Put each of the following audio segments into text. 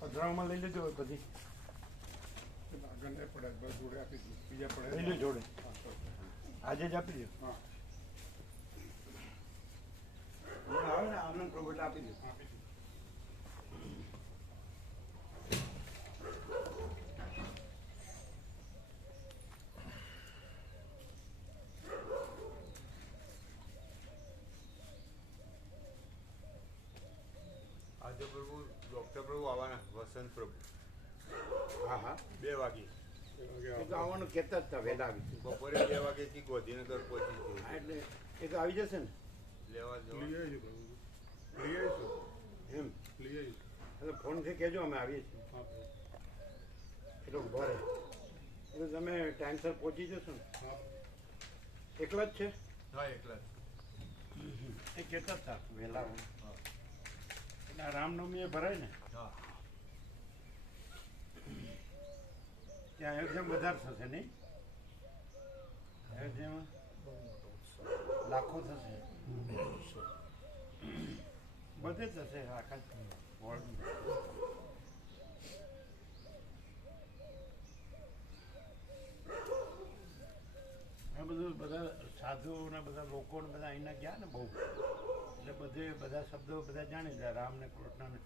પધરાવમાં લઈ લેજો બધી લઈ લો જોડે આજે જ આપી દો. આવે ને આનંદ પ્રભુ એટલે આપી દો. આજે પ્રભુ ડૉક્ટર પ્રભુ આવવાના વસંત પ્રભુ. હા હા 2 વાગે એ તો આવવાનું કહેતા જ હતા વહેલા આવી બપોરે 2 વાગ્યાથી ગોધીનગર પહોંચી ગયું. એટલે એ તો આવી જશે ને લેવા જવા એમ એટલે ફોનથી કહેજો અમે આવીએ છીએ એટલે ઉભા રહે એટલે તમે ટાઈમસર પહોંચી જશો ને. એકલા જ છે? હા એકલા એ કહેતા જ હતા વહેલા એટલે આ રામનવમી એ ભરાય ને હા ત્યાં અયોધ્યામાં વધારે થશે નહીં? અયોધ્યામાં લાખો થશે બધે થશે આખા વર્લ્ડમાં. આ બધું બધા સાધુઓ ને બધા લોકો ને બધા અહીંના ગયા ને બહુ એટલે બધે બધા શબ્દો બધા જાણી જાય. રામ ને કૃષ્ણ ને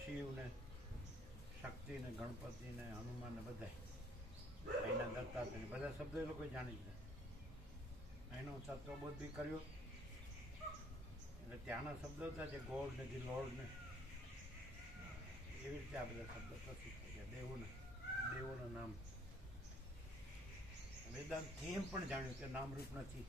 શિવ ને શક્તિ ને ગણપતિ ને હનુમાન ને બધા અહીંના દત્તાત્રેય ને બધા શબ્દો એ લોકો જાણી જાય. અહીંનો તત્વબોધ બી કર્યો એટલે ત્યાંના શબ્દો હતા જે ગોડ ને જે લોર્ડ ને એવી રીતે આ બધા શબ્દો પ્રસિદ્ધ થઈ ગયા. દેવોના નામ વેદાંતથી એમ પણ જાણ્યું કે નામરૂપ નથી.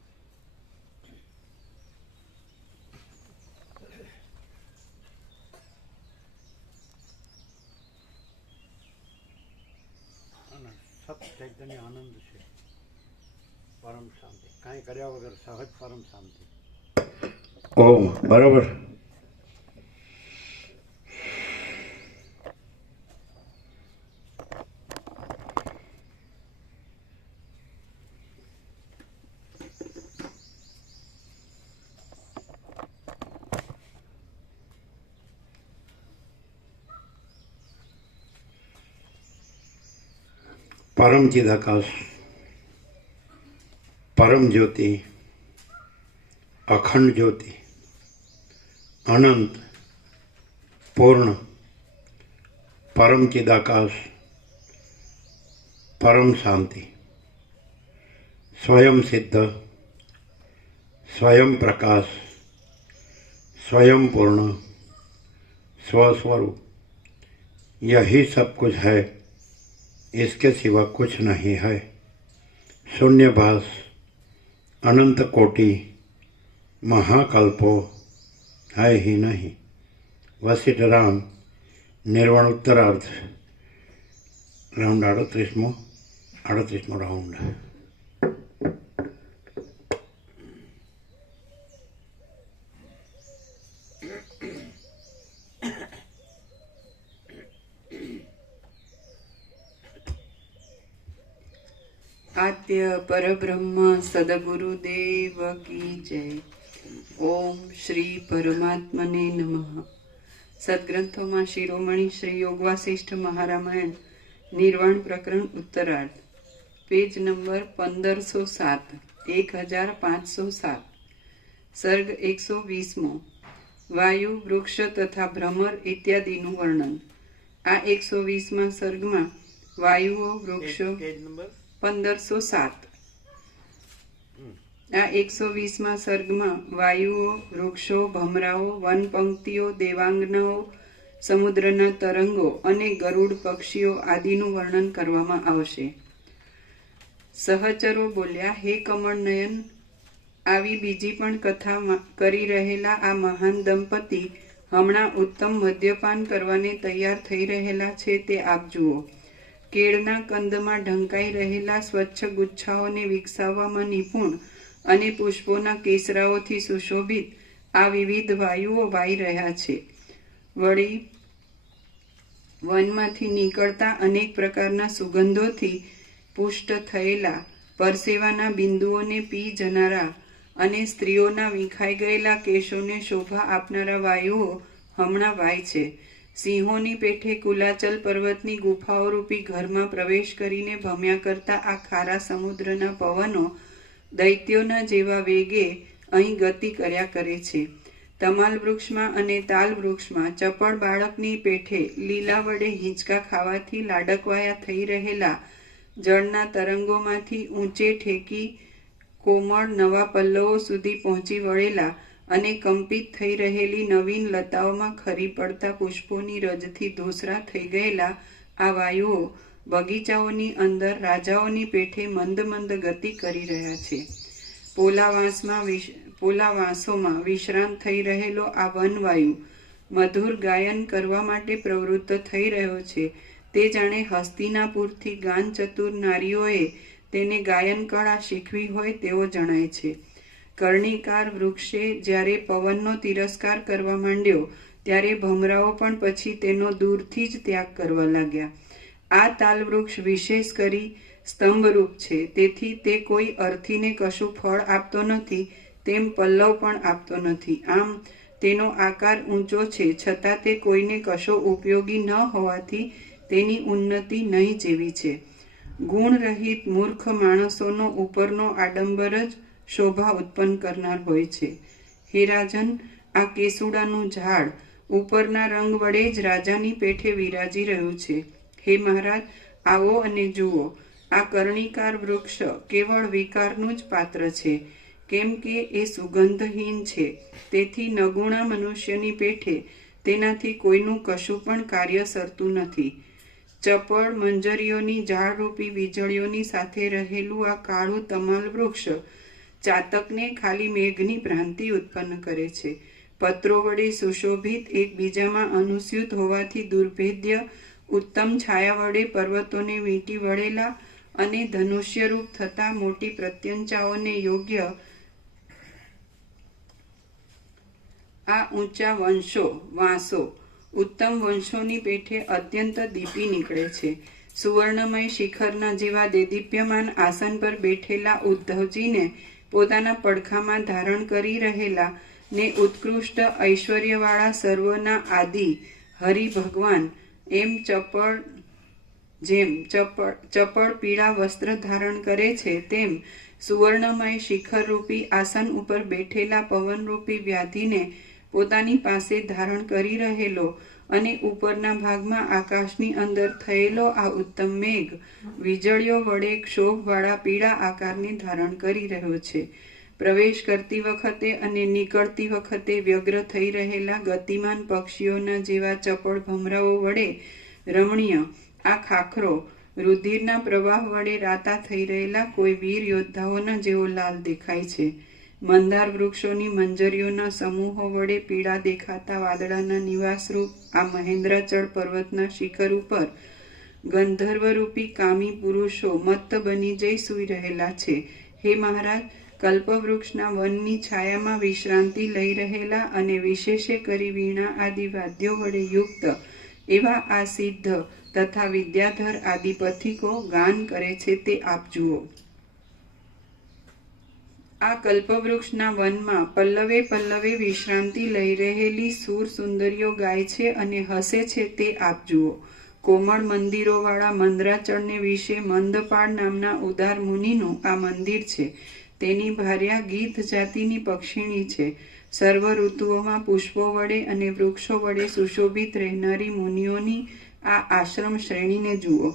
સત ચૈતન્ય આનંદ છે, પરમ શાંતિ, કાંઈ કર્યા વગર સહજ પરમ શાંતિ. ઓમ બરોબર. परम चिदाकाश, परम ज्योति, अखंड ज्योति, अनंत पूर्ण, परम चिदाकाश, परम शांति, स्वयं सिद्ध, स्वयं प्रकाश, स्वयं पूर्ण, स्वस्वरूप, यही सब कुछ है, इसके सिवा कुछ नहीं है। शून्यभास, अनंत कोटि, महाकल्पो है ही नहीं। वशिष्ठ राम निर्वाण उत्तरार्ध राउंड 38मो राउंड. आद्य परब्रह्म सद्गुरुदेव की जय. ओम श्री परमात्मने नमः. सद्ग्रंथों शिरोमणि श्री योग वासिष्ठ महारामायण निर्वाण प्रकरण उत्तरार्ध पेज नंबर 1507 1507 सर्ग 120 वायु वृक्ष तथा भ्रमर इत्यादिનું વર્ણન. આ 120માં સર્ગમાં વાયુઓ વૃક્ષો 1507 આ 120માં સર્ગમાં વાયુઓ વૃક્ષો ભમરાઓ વન પંક્તિઓ દેવાંગનાઓ સમુદ્રના તરંગો અને ગરુડ પક્ષીઓ આદિનું વર્ણન કરવામાં આવશે. સહચરો બોલ્યા, હે કમળનયન, આવી બીજી પણ કથા કરી રહેલા આ મહાન દંપતી હમણાં ઉત્તમ મદ્યપાન કરવાને તૈયાર થઈ રહેલા છે તે આપ જુઓ. કેળના કંદમાં ઢંકાઈ રહેલા સ્વચ્છ ગુચ્છાઓને વિકસાવવામાં નિપુણ અને પુષ્પોના કેસરાઓથી સુશોભિત આ વિવિધ વાયુઓ વાઈ રહ્યા છે. વળી વનમાંથી નીકળતા અનેક પ્રકારના સુગંધોથી પુષ્ટ થયેલા પરસેવાના બિંદુઓને પી જનારા અને સ્ત્રીઓના વિખાઈ ગયેલા કેશોને શોભા આપનારા વાયુઓ હમણાં વાય છે. સિંહોની પેઠે કુલાચલ પર્વતની ગુફાઓ રૂપી ઘરમાં પ્રવેશ કરીને ભમ્યા કરતા આ ખારા સમુદ્રના પવનો દૈત્યોના જેવા વેગે અહીં ગતિ કર્યા કરે છે. તમાલ વૃક્ષમાં અને તાલ વૃક્ષમાં ચપળ બાળકની પેઠે લીલા વડે હિંચકા ખાવાથી લાડકવાયા થઈ રહેલા જળના તરંગોમાંથી ઊંચે ઠેકી કોમળ નવા પલ્લવો સુધી પહોંચી વળેલા અને કંપિત થઈ રહેલી નવીન લતાઓમાં ખરી પડતા પુષ્પોની રજથી ધોસરા થઈ ગયેલા આ વાયુઓ બગીચાઓની અંદર રાજાઓની પેઠે મંદ મંદ ગતિ કરી રહ્યા છે. પોલા વાંસોમાં વિશ્રાંત થઈ રહેલો આ વનવાયુ મધુર ગાયન કરવા માટે પ્રવૃત્ત થઈ રહ્યો છે. તે જાણે હસ્તિનાપુરથી ગાન ચતુર નારીઓએ તેને ગાયન કળા શીખવી હોય તેવો જણાય છે. કર્ણિકાર વૃક્ષે જ્યારે પવનનો તિરસ્કાર કરવા માંડ્યો ત્યારે ભમરાઓ પણ પછી તેનો દૂરથી જ ત્યાગ કરવા લાગ્યા. આ તાલ વૃક્ષ વિશેષ કરી સ્તંભરૂપ છે, તેથી તે કોઈ અર્થીને કશું ફળ આપતો નથી, તેમ પલ્લવ પણ આપતો નથી. આમ તેનો આકાર ઊંચો છે, છતાં તે કોઈને કશો ઉપયોગી ન હોવાથી તેની ઉન્નતિ નહીં જેવી છે. ગુણરહિત મૂર્ખ માણસોનો ઉપરનો આડંબર જ શોભા ઉત્પન્ન કરનાર હોય છે. હે રાજન, આ કેસુડાનું ઝાડ ઉપરના રંગ વડે જ રાજાની પેઠે વિરાજી રહ્યું છે. હે મહારાજ, આવો અને જુઓ, આ કર્ણિકાર વૃક્ષ કેવળ વિકારનું જ પાત્ર છે, કેમ કે એ સુગંધહીન છે. તેથી નગુણા મનુષ્યની પેઠે તેનાથી કોઈનું કશું પણ કાર્ય સરતું નથી. ચપળ મંજરીઓની ઝાડરૂપી વીજળીઓની સાથે રહેલું આ કાળું તમાલ વૃક્ષ ચાતકને ખાલી મેઘની ભ્રાંતિ ઉત્પન્ન કરે છે. પત્રો વડે સુશોભિત, એકબીજામાં અનુસ્યુત હોવાથી દુર્ભેદ્ય, ઉત્તમ છાયા વડે પર્વતોને વીંટી વળેલા અને ધનુષ્યરૂપ થતા મોટી પ્રત્યંચાઓને યોગ્ય આ ઊંચા વાંસો ઉત્તમ વંશોની પેઠે અત્યંત દીપી નીકળે છે. સુવર્ણમય શિખરના જેવા દેદીપ્યમાન આસન પર બેઠેલા ઉદ્ધવજીને પોતાના પડખામાં ધારણ કરી રહેલા ને ઉત્કૃષ્ટ ઐશ્વર્યવાળા સર્વના આદિ હરિ ભગવાન એમ ચપળ પીળા વસ્ત્ર ધારણ કરે છે, તેમ સુવર્ણમય શિખરરૂપી આસન ઉપર બેઠેલા પવનરૂપી વ્યાધિને પોતાની પાસે ધારણ કરી રહેલો અને ઉપરના ભાગમાં આકાશની અંદર થયેલો આ ઉત્તમ મેઘ વીજળીઓ વડે ક્ષોભવાળા પીળા આકારને ધારણ કરી રહ્યો છે. પ્રવેશ કરતી વખતે અને નીકળતી વખતે વ્યગ્ર થઈ રહેલા ગતિમાન પક્ષીઓના જેવા ચપળ ભમરાઓ વડે રમણીય આ ખાખરો રુધિરના પ્રવાહ વડે રાતા થઈ રહેલા કોઈ વીર યોદ્ધાઓના જેવો લાલ દેખાય છે. મંદાર વૃક્ષોની મંજરીઓના સમૂહો વડે પીળા દેખાતા વાદળાના નિવાસરૂપ આ મહેન્દ્રાચળ પર્વતના શિખર ઉપર ગંધર્વરૂપી કામી પુરુષો મત્ત બની જઈ સૂઈ રહેલા છે. હે મહારાજ, કલ્પવૃક્ષના વનની છાયામાં વિશ્રાંતિ લઈ રહેલા અને વિશેષે કરી વીણા આદિ વાદ્યો વડે યુક્ત એવા આ સિદ્ધ તથા વિદ્યાધર આદિ પથિકો ગાન કરે છે, તે આપ જુઓ. આ કલ્પવૃક્ષના વનમાં પલ્લવે પલ્લવે વિશ્રાંતિ લઈ રહેલી સુર સુંદરીઓ ગાય છે અને હસે છે, તે આપ જુઓ. કોમળ મંદિરોવાળા મંદરાચળને વિશે મંદપાળ નામના ઉદાર મુનિનું આ મંદિર છે. તેની ભાર્યા ગીધ જાતિની પક્ષીણી છે. સર્વ ઋતુઓમાં પુષ્પો વડે અને વૃક્ષો વડે સુશોભિત રહેનારી મુનિઓની આ આશ્રમ શ્રેણીને જુઓ.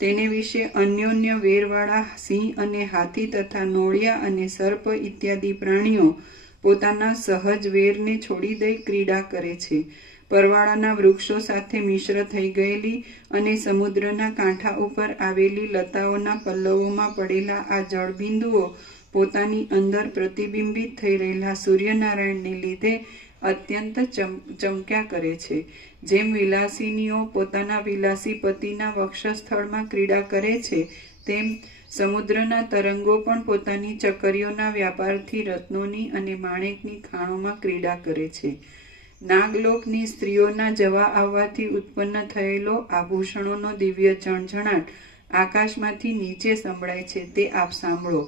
તેને વિશે અન્યોન્ય વેરવાળા સિંહ અને હાથી તથા નોળિયા અને સર્પ ઇત્યાદિ પ્રાણીઓ પોતાના સહજ વેરને છોડી દઈ ક્રીડા કરે છે. પરવાળાના વૃક્ષો સાથે મિશ્ર થઈ ગયેલી અને સમુદ્રના કાંઠા ઉપર આવેલી લતાઓના પલ્લવોમાં પડેલા આ જળબિંદુઓ પોતાની અંદર પ્રતિબિંબિત થઈ રહેલા સૂર્યનારાયણને લીધે અત્યંત ચમક્યા કરે છે. જેમ વિલાસિનીઓ પોતાના વિલાસી પતિના વક્ષસ્થળમાં ક્રીડા કરે છે, તેમ સમુદ્રના તરંગો પણ પોતાની ચકરીઓના વ્યાપારથી રત્નોની અને માણેકની ખાણોમાં ક્રીડા કરે છે. નાગલોકની સ્ત્રીઓના જવા આવવાથી ઉત્પન્ન થયેલો આભૂષણોનો દિવ્ય ઝણઝણાટ આકાશમાંથી નીચે સંભળાય છે, તે આપ સાંભળો.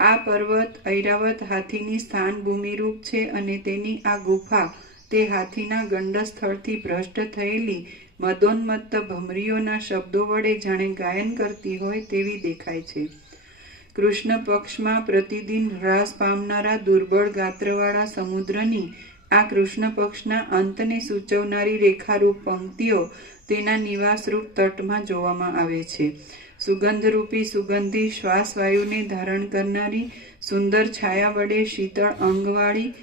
આ પર્વત ઐરાવત હાથીની સ્થાન ભૂમિરૂપ છે અને તેની આ ગુફા તે હાથીના ગંડસ્થળથી ભ્રષ્ટ થયેલી મદોન્મત્ત ભમરીઓના શબ્દો વડે જાણે ગાયન કરતી હોય તેવી દેખાય છે. કૃષ્ણ પક્ષમાં પ્રતિદિન હ્રાસ પામનારા દુર્બળ ગાત્રવાળા સમુદ્રની આ કૃષ્ણ પક્ષના અંતને સૂચવનારી રેખારૂપ પંક્તિઓ તેના નિવાસરૂપ તટમાં જોવામાં આવે છે. સુગંધરૂપી સુગંધી શ્વાસવાયુને ધારણ કરનારી સુંદર છાયા વડે શીતળ અંગવાળી,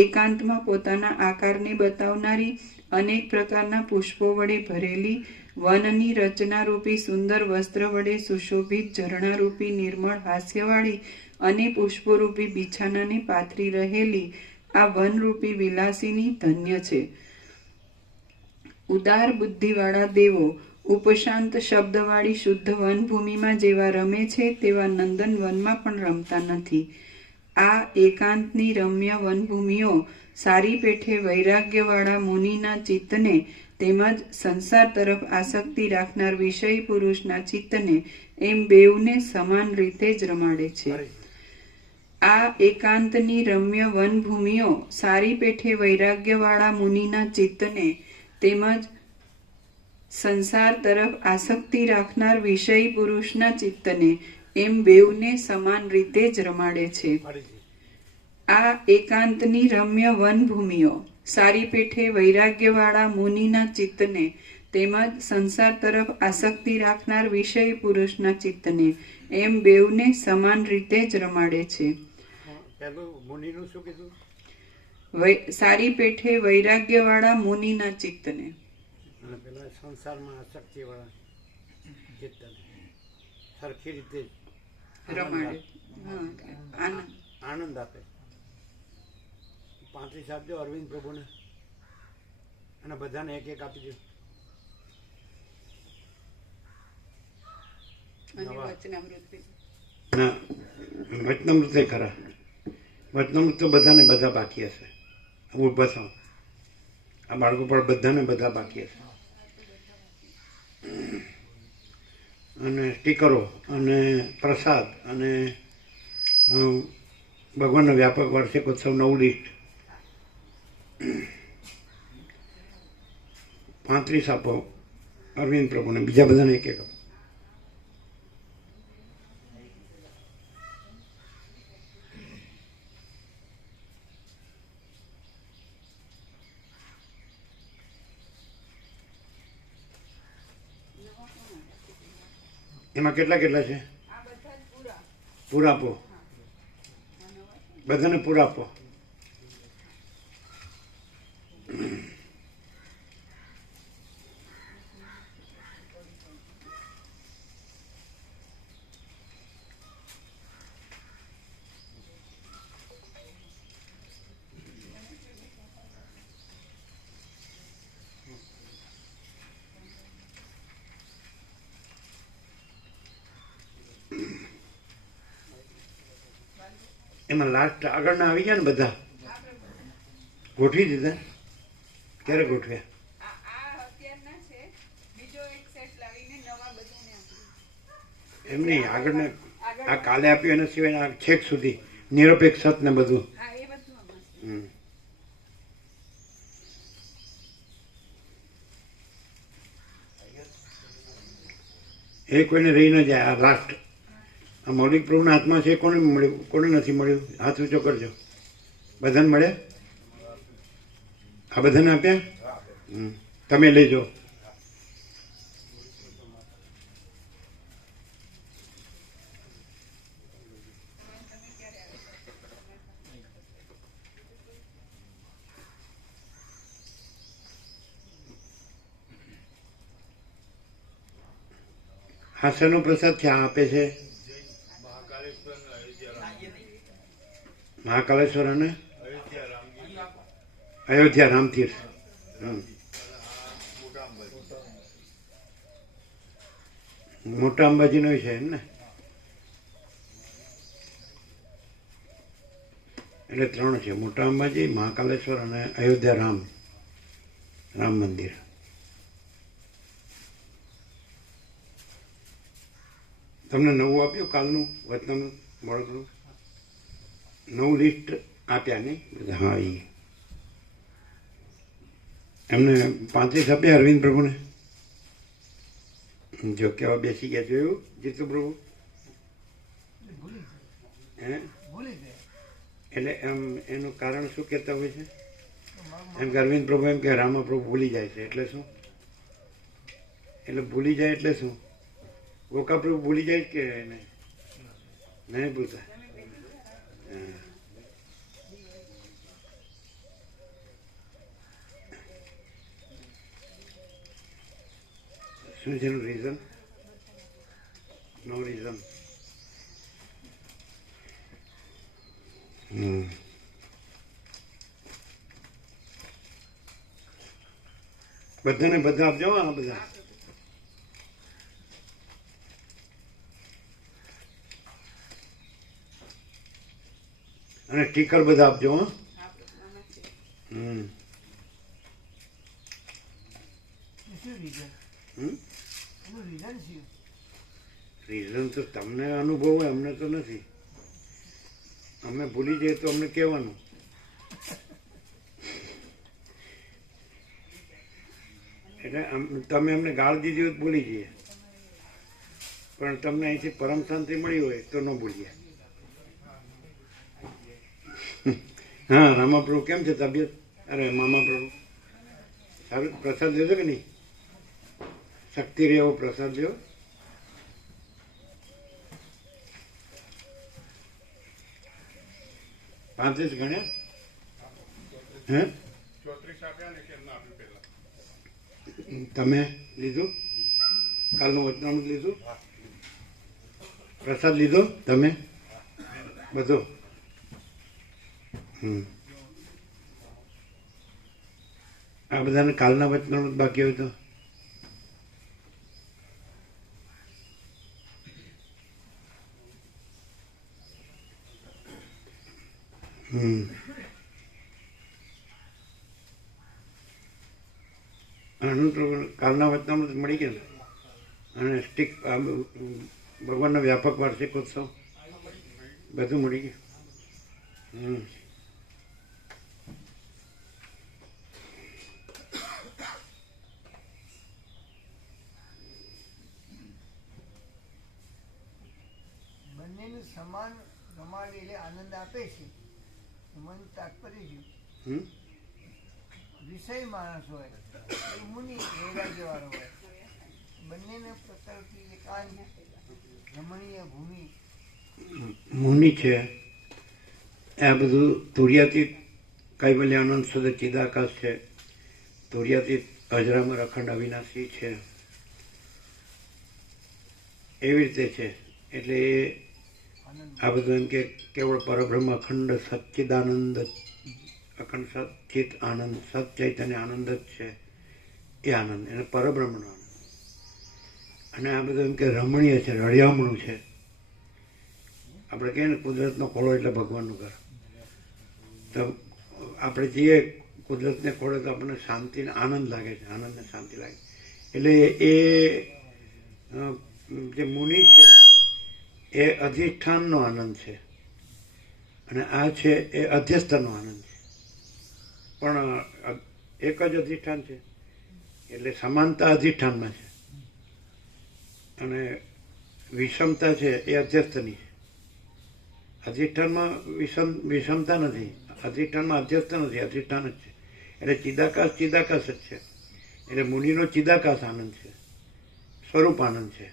એકાંતમાં પોતાના આકારને બતાવનારી, અનેક પ્રકારના પુષ્પો વડે ભરેલી, વનની રચનારૂપી સુંદર વસ્ત્ર વડે સુશોભિત ઝરણારૂપી નિર્મળ હાસ્યવાળી અને પુષ્પોરૂપી બિછાનાને પાથરી રહેલી આ વનરૂપી વિલાસીની ધન્ય છે. ઉદાર બુદ્ધિવાળા દેવો ઉપશાંત શબ્દવાળી શુદ્ધ વનભૂમિમાં જેવા રમે છે તેવા નંદન વનમાં પણ રમતા નથી. આ એકાંતની રમ્ય વનભૂમિઓ સારી પેઠે વૈરાગ્યવાળા મુનિના ચિત્તને તેમજ સંસાર તરફ આસક્તિ રાખનાર વિષય પુરુષના ચિત્તને એમ બેઉને સમાન રીતે જ રમાડે છે. આ એકાંતની રમ્ય વનભૂમિઓ સારી પેઠે વૈરાગ્યવાળા મુનિના ચિત્તને તેમજ સંસાર તરફ આસક્તિ રાખનાર વિષય પુરુષના ચિત્તને એમ બેઉને સમાન રીતે જ રમાડે છે. આ એકાંતની રમ્ય વનભૂમિઓ સારી પેઠે વૈરાગ્યવાળા મુનિના ચિત્તને તેમજ સંસાર તરફ આસક્તિ રાખનાર વિષય પુરુષના ચિત્તને એમ બેઉને સમાન રીતે જ રમાડે છે. પેલું મુનિનું શું કીધું? સારી પેઠે વૈરાગ્યવાળા મુનિના ચિત્તને અને પેલા સંસારમાં આસક્તિવાળા ચિત્તને સરખી રીતે રમાડે. આનંદ આપે. 35 આપજો અરવિંદ પ્રભુને અને બધાને એક એક આપી દો. વચનામૃત ખરા. વચનામૃત તો બધાને બધા બાકી હશે. બસ આ બાળકો પણ બધાને બધા બાકી હશે. અને સ્ટીકરો અને પ્રસાદ અને ભગવાનનો વ્યાપક વાર્ષિકોત્સવ 9 લિસ્ટ 35 આપો અરવિંદ પ્રભુને, બીજા બધાને એક એક આપો. એમાં કેટલા કેટલા છે? પૂરા આપો. બધાને પૂરા આપો. એમાં લાસ્ટ આગળના આવી ગયા ને બધા ગોઠવી દીધા. ક્યારે ગોઠવ્યા? એમ નહીં, આગળને આ કાલે આપ્યું એના સિવાય આ છેક સુધી નિરપેક્ષ સત ને બધું. એ કોઈને રહી ન જાય. આ લાસ્ટ આ મૌલિક પ્રભુના હાથમાં છે. કોને મળ્યું, કોને નથી મળ્યું? હાથ ઊંચો કરજો. બધાને મળ્યા? આ બધાને આપ્યા? તમે લેજો. હાસ્યનો પ્રસાદ ક્યાં આપે છે? મહાકાલેશ્વર અને અયોધ્યા રામતીર્થ. મોટા અંબાજીનો છે એમ ને? એટલે 3 છે, મોટા અંબાજી, મહાકાલેશ્વર અને અયોધ્યા રામ મંદિર. તમને 9 આપ્યું કાલનું વચનામૃત મળતું? 9 લિસ્ટ આપ્યા નહીં? હા. એ એમને 35 આપ્યા અરવિંદ પ્રભુને. જો કેવા બેસી ગયા જોયું જીતુ પ્રભુ હે એટલે એમ એનું કારણ શું કહેતા હોય છે એમ કે અરવિંદ પ્રભુ એમ કે રામા પ્રભુ ભૂલી જાય છે એટલે શું એટલે ભૂલી જાય એટલે શું ગોકા પ્રભુ ભૂલી જાય કે નહીં ભૂલતા હા. શું છે એનું રીઝન નો રીઝન બધાને બધા આપજો આ બધા અને સ્ટીકર બધા આપજો હા રીઝન તો તમને અનુભવ હોય અમને તો નથી અમે ભૂલી જઈએ તો અમને કહેવાનું એટલે તમે અમને ગાળ દીધી હોય તો ભૂલી જઈએ પણ તમને અહીંથી પરમ શાંતિ મળી હોય તો ન ભૂલીએ. હા રામા પ્રભુ કેમ છે તબિયત? અરે મામા પ્રભુ સારું પ્રસાદ લેજો કે નહીં? શક્તિ રહે એવો પ્રસાદ લ્યો. પાંત્રીસ ગણ્યા હે? તમે લીધું? કાલનું વચનામૃત લીધું? પ્રસાદ લીધો તમે બધો? આ બધાને કાલના વચનામૃત બાકી હોય તો કાલના વચનામૃત મળી ગયા અને સ્ટીક ભગવાનનો વ્યાપક વાર્ષિકોત્સવ બધું મળી ગયું. બંનેનું સમાન રમાડી એટલે આનંદ આપે છે એમાં તાત્પર્ય છે વિષય માણસ હોય એ મુનિ વૈરાગ્ય વાળો હોય બંનેને પ્રકૃતિ એકાંત રમણીય ભૂમિ મુનિ છે આ બધું તુર્યાતીત કૈવલ્ય આનંદ સદ ચિદાકાશ છે. તુર્યાતીત અજરામર અખંડ અવિનાશી છે એવી રીતે છે. એટલે આ બધું એમ કે કેવળ પરબ્રહ્મ અખંડ સચ્ચિદાનંદ અખંડ સચ્ચિત આનંદ સત ચૈતન્ય આનંદ જ છે એ આનંદ એને પરબ્રહ્મનો આનંદ. અને આ બધું એમ કે રમણીય છે રળિયામણું છે. આપણે કહીએ ને કુદરતનો ખોળો એટલે ભગવાનનું ઘર. તો આપણે જઈએ કુદરતને ખોળે તો આપણને શાંતિ આનંદ લાગે છે આનંદ ને શાંતિ લાગે. એટલે એ જે મુનિ છે એ અધિષ્ઠાનનો આનંદ છે અને આ છે એ અધ્યસ્થનો આનંદ છે. પણ એક જ અધિષ્ઠાન છે એટલે સમાનતા અધિષ્ઠાનમાં છે અને વિષમતા છે એ અધ્યસ્થની છે. અધિષ્ઠાનમાં વિષમતા નથી, અધિષ્ઠાનમાં અધ્યસ્થ નથી, અધિષ્ઠાન જ છે. એટલે ચિદાકાશ ચિદાકાશ જ છે. એટલે મુનિનો ચિદાકાશ આનંદ છે, સ્વરૂપ આનંદ છે.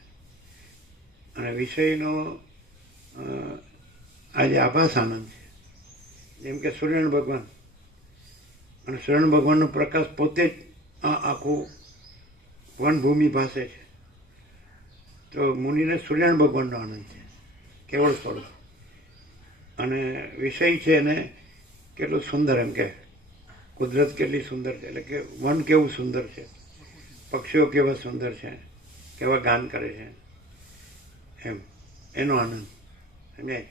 અને વિષયનો આજે આભાસ આનંદ છે. જેમ કે સૂર્યનારાયણ ભગવાન અને સૂર્યનારાયણ ભગવાનનો પ્રકાશ પોતે જ આખું વનભૂમિ પાસે છે. તો મુનિને સૂર્યનારાયણ ભગવાનનો આનંદ છે, કેવળ સ્વરૂપ. અને વિષય છે એને કેટલું સુંદર એમ કે કુદરત કેટલી સુંદર છે, એટલે કે વન કેવું સુંદર છે, પક્ષીઓ કેવા સુંદર છે, કેવા ગાન કરે છે, એમ એનો આનંદ. સમજાય?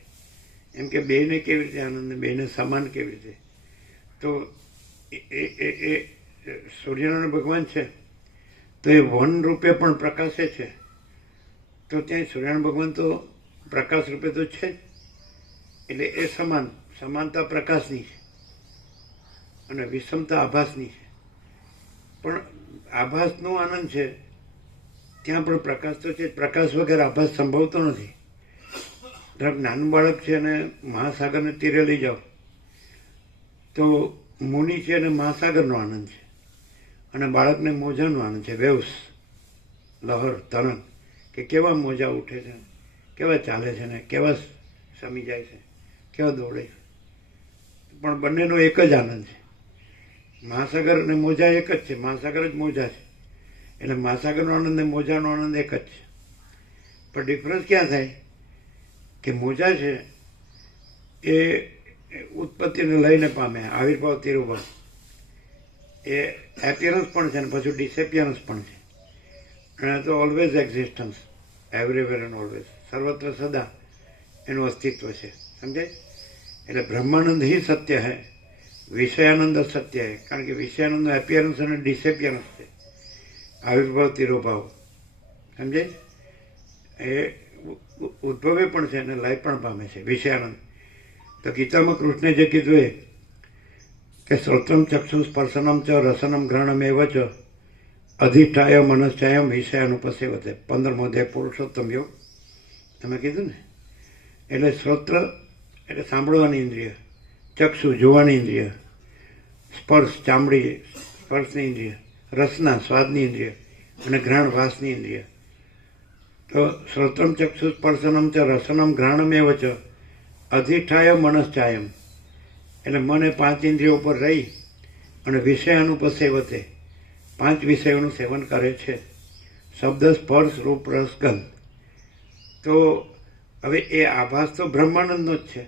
એમ કે બેને કેવી રીતે આનંદ ને બેને સમાન કેવી રીતે. તો એ સૂર્યનારાયણ ભગવાન છે તો એ વન રૂપે પણ પ્રકાશે છે. તો ત્યાં સૂર્યનારાયણ ભગવાન તો પ્રકાશ રૂપે તો છે જ. એટલે એ સમાનતા પ્રકાશની છે અને વિષમતા આભાસની છે. પણ આભાસનો આનંદ છે, ત્યાં પણ પ્રકાશ તો છે. પ્રકાશ વગર આભાસ સંભવતો નથી. નાનું બાળક છે અને મહાસાગરને તીરે લઈ જાઓ તો મુનિ છે અને મહાસાગરનો આનંદ છે, અને બાળકને મોજાનો આનંદ છે. વેવ્સ, લહર, તરંગ, કે કેવા મોજા ઉઠે છે, કેવા ચાલે છે ને કેવા સમી જાય છે, કેવા દોડે છે. પણ બંનેનો એક જ આનંદ છે. મહાસાગર અને મોજા એક જ છે. મહાસાગર જ મોજા છે. એટલે મહાસાગરનો આનંદ ને મોજાનો આનંદ એક જ છે. પણ ડિફરન્સ ક્યાં થાય કે મોજા છે એ ઉત્પત્તિને લઈને પામે, આવિર્ભાવ તિરુભાવ, એ એપિયરન્સ પણ છે ને પછી ડિસએપિયરન્સ પણ છે. અને તો always existence, everywhere and always, સર્વત્ર સદા એનું અસ્તિત્વ છે. સમજાય? એટલે બ્રહ્માનંદ ही સત્ય है, વિષયાનંદ સત્ય है. કારણ કે વિષયાનંદનો એપિયરન્સ અને ડિસએપિયરન્સ છે, આવિર્ભાવ તિરોભાવ. સમજાય? એ ઉદ્ભવે પણ છે અને લય પણ પામે છે વિષયાનંદ. તો ગીતામાં કૃષ્ણે જે કીધું એ કે શ્રોત્રમ ચક્ષુ સ્પર્શનમ ચ રસનમ ઘ્રાણમ એવ ચ અધિષ્ઠાય મનશ્ચાયમ વિષયાનુપસેવતે. 15મો અધ્યાય પુરુષોત્તમ યોગ તમે કીધું ને. એટલે શ્રોત્ર એટલે સાંભળવાની ઇન્દ્રિય, ચક્ષુ જોવાની ઇન્દ્રિય, સ્પર્શ ચામડી સ્પર્શની ઇન્દ્રિય, રસના સ્વાદની ઇન્દ્રિય, અને ઘ્રાણ વાસની ઇન્દ્રિય. તો શ્રોત્રમ ચક્ષુ સ્પર્શનમ ચ રસનમ ઘ્રાણમ એવ ચ અધિષ્ઠાય મનશ્ચાયમ. એટલે મને 5 ઇન્દ્રિયો ઉપર રહી અને વિષયાનુપસેવતે, 5 વિષયોનું સેવન કરે છે. શબ્દ, સ્પર્શ, રૂપ, રસ, ગંધ. તો હવે એ આભાસ તો બ્રહ્માનંદનો જ છે.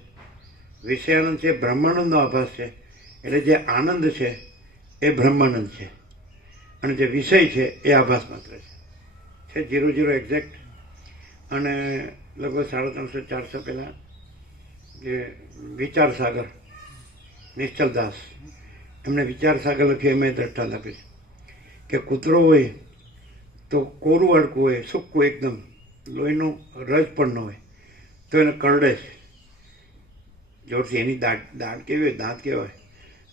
વિષયાનંદ છે બ્રહ્માનંદનો આભાસ છે. એટલે જે આનંદ છે એ બ્રહ્માનંદ છે, અને જે વિષય છે એ આભાસ માત્ર છે. 0 એક્ઝેક્ટ. અને લગભગ 350-400 પહેલાં જે વિચાર સાગર, નિશ્ચલ દાસ, એમણે વિચાર સાગર લખ્યું. એમ દ્રષ્ટાંત આપ્યું કે કૂતરો હોય તો કોરું હાડકું હોય, સૂકું એકદમ, લોહીનું રજ પણ ન હોય, તો એને કરડે છે જોરથી. એની દાંત કેવી હોય, દાંત કેવા હોય,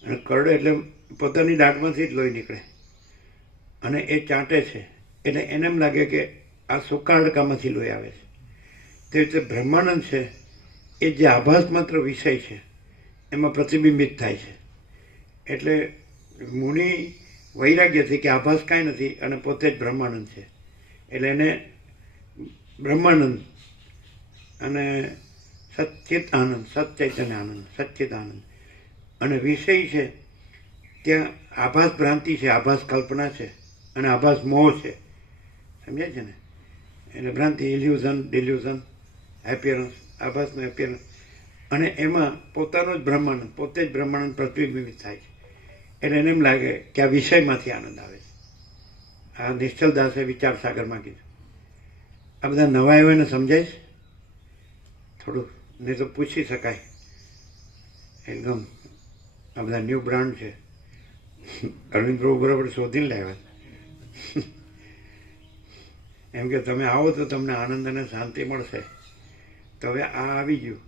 અને કરડે એટલે પોતાની દાંતમાંથી જ લોહી નીકળે, અને એ ચાટે છે. એટલે એને એમ લાગે કે આ સૂકા હાડકામાંથી લોહી આવે છે. તે રીતે બ્રહ્માનંદ છે એ જે આભાસ માત્ર વિષય છે એમાં પ્રતિબિંબિત થાય છે. એટલે મુનિ વૈરાગ્યથી કે આભાસ કાંઈ નથી અને પોતે જ બ્રહ્માનંદ છે, એટલે એને બ્રહ્માનંદ અને સચ્ચિત આનંદ, સચ્ચૈતન્ય આનંદ, સચ્ચિત આનંદ. અને વિષય છે ત્યાં આભાસ ભ્રાંતિ છે, આભાસ કલ્પના છે, અને આભાસ મોહ છે. સમજાય છે ને? એટલે ભ્રાંતિ, ઇલ્યુઝન, ડિલ્યુઝન, એપિયરન્સ, આભાસનું એપિયરન્સ. અને એમાં પોતાનો જ બ્રહ્માનંદ, પોતે જ બ્રહ્માનંદ પ્રતિબિંબિત થાય છે. એટલે એને એમ લાગે કે આ વિષયમાંથી આનંદ આવે છે. આ નિશ્ચલ દાસે વિચાર સાગરમાં કીધું. આ બધા નવા એવાને સમજાય છે થોડું? નહીં તો પૂછી શકાય એકદમ. આ બધા ન્યૂ બ્રાન્ડ છે, અરવિંદ પ્રભુ બરાબર શોધીને લાવ્યા. એમ કે તમે આવો તો તમને આનંદ અને શાંતિ મળશે. તો હવે આ આવી ગયું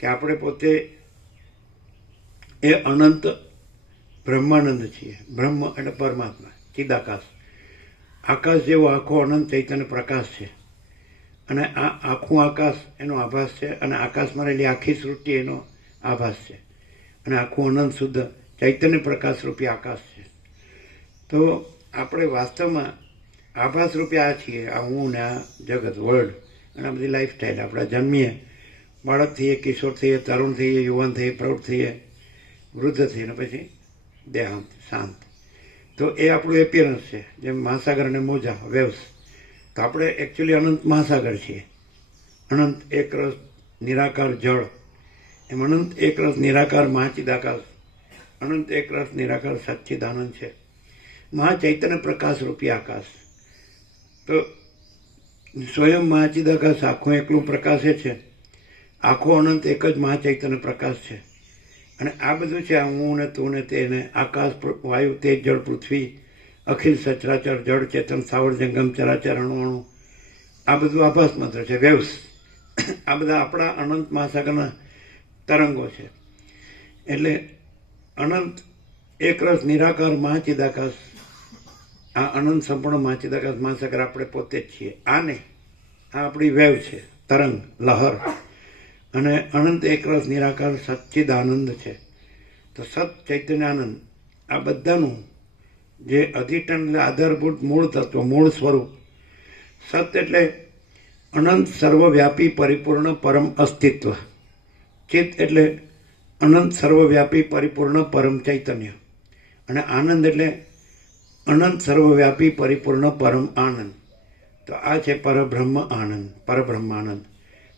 કે આપણે પોતે એ અનંત બ્રહ્માનંદ છીએ. બ્રહ્મ એટલે પરમાત્મા, ચિદાકાશ. આકાશ જેવો આખો અનંત ચૈતન્ય પ્રકાશ છે, અને આ આખું આકાશ એનો આભાસ છે, અને આકાશમાં રહેલી આખી સૃષ્ટિ એનો આભાસ છે, અને આખું અનંત શુદ્ધ ચૈતન્ય પ્રકાશ રૂપી આકાશ છે. તો આપણે વાસ્તવમાં આભાસ રૂપે આ છીએ, આ હું ને આ જગત, વર્લ્ડ, અને આ બધી લાઈફસ્ટાઈલ. આપણે જન્મીએ, બાળક થઈએ, કિશોર થઈએ, તરુણ થઈએ, યુવાન થઈએ, પ્રૌઢ થઈએ, વૃદ્ધ થઈએ, અને પછી દેહાંત, શાંત. તો એ આપણું એપિયરન્સ છે. જેમ મહાસાગર અને મોજા, વેવ્સ. તો આપણે એકચ્યુઅલી અનંત મહાસાગર છીએ. અનંત એક રસ નિરાકાર જળ, એમ અનંત એક રસ નિરાકાર મહાચિદાકાશ, અનંત એક રસ નિરાકાર સચ્ચિદાનંદ છે, મહાચૈતન્ય પ્રકાશ રૂપી આકાશ. તો સ્વયં મહાચિદાકાશ આખું એકલું પ્રકાશે છે. આખો અનંત એક જ મહાચૈતન્ય પ્રકાશ છે. અને આ બધું છે, આ હું ને તું ને તે ને આકાશ, વાયુ, તેજ, જળ, પૃથ્વી, અખિલ સચરાચર, જળ, ચેતન, સ્થાવર, જંગમ, ચરાચર, અણુ અણુ, આ બધું આભાસ માત્ર છે, વેવ્સ. આ બધા આપણા અનંત મહાસાગરના તરંગો છે. એટલે અનંત એકરસ નિરાકાર મહાચિદાકાશ આ અનંત સંપૂર્ણ માચિદાકાશ મહાસાગર આપણે પોતે જ છીએ. આ આપણી વેવ છે, તરંગ, લહર, અને અનંત એકરસ નિરાકાર સચ્ચિદ આનંદ છે. તો સત ચૈતન્ય આનંદ આ બધાનું જે અધિષ્ઠાન એટલે આધારભૂત મૂળ તત્વ, મૂળ સ્વરૂપ. સત એટલે અનંત સર્વવ્યાપી પરિપૂર્ણ પરમ અસ્તિત્વ. ચિત્ત એટલે અનંત સર્વવ્યાપી પરિપૂર્ણ પરમ ચૈતન્ય. અને આનંદ એટલે અનંત સર્વવ્યાપી પરિપૂર્ણ પરમ આનંદ. તો આ છે પરબ્રહ્મ આનંદ, પરબ્રહ્માનંદ.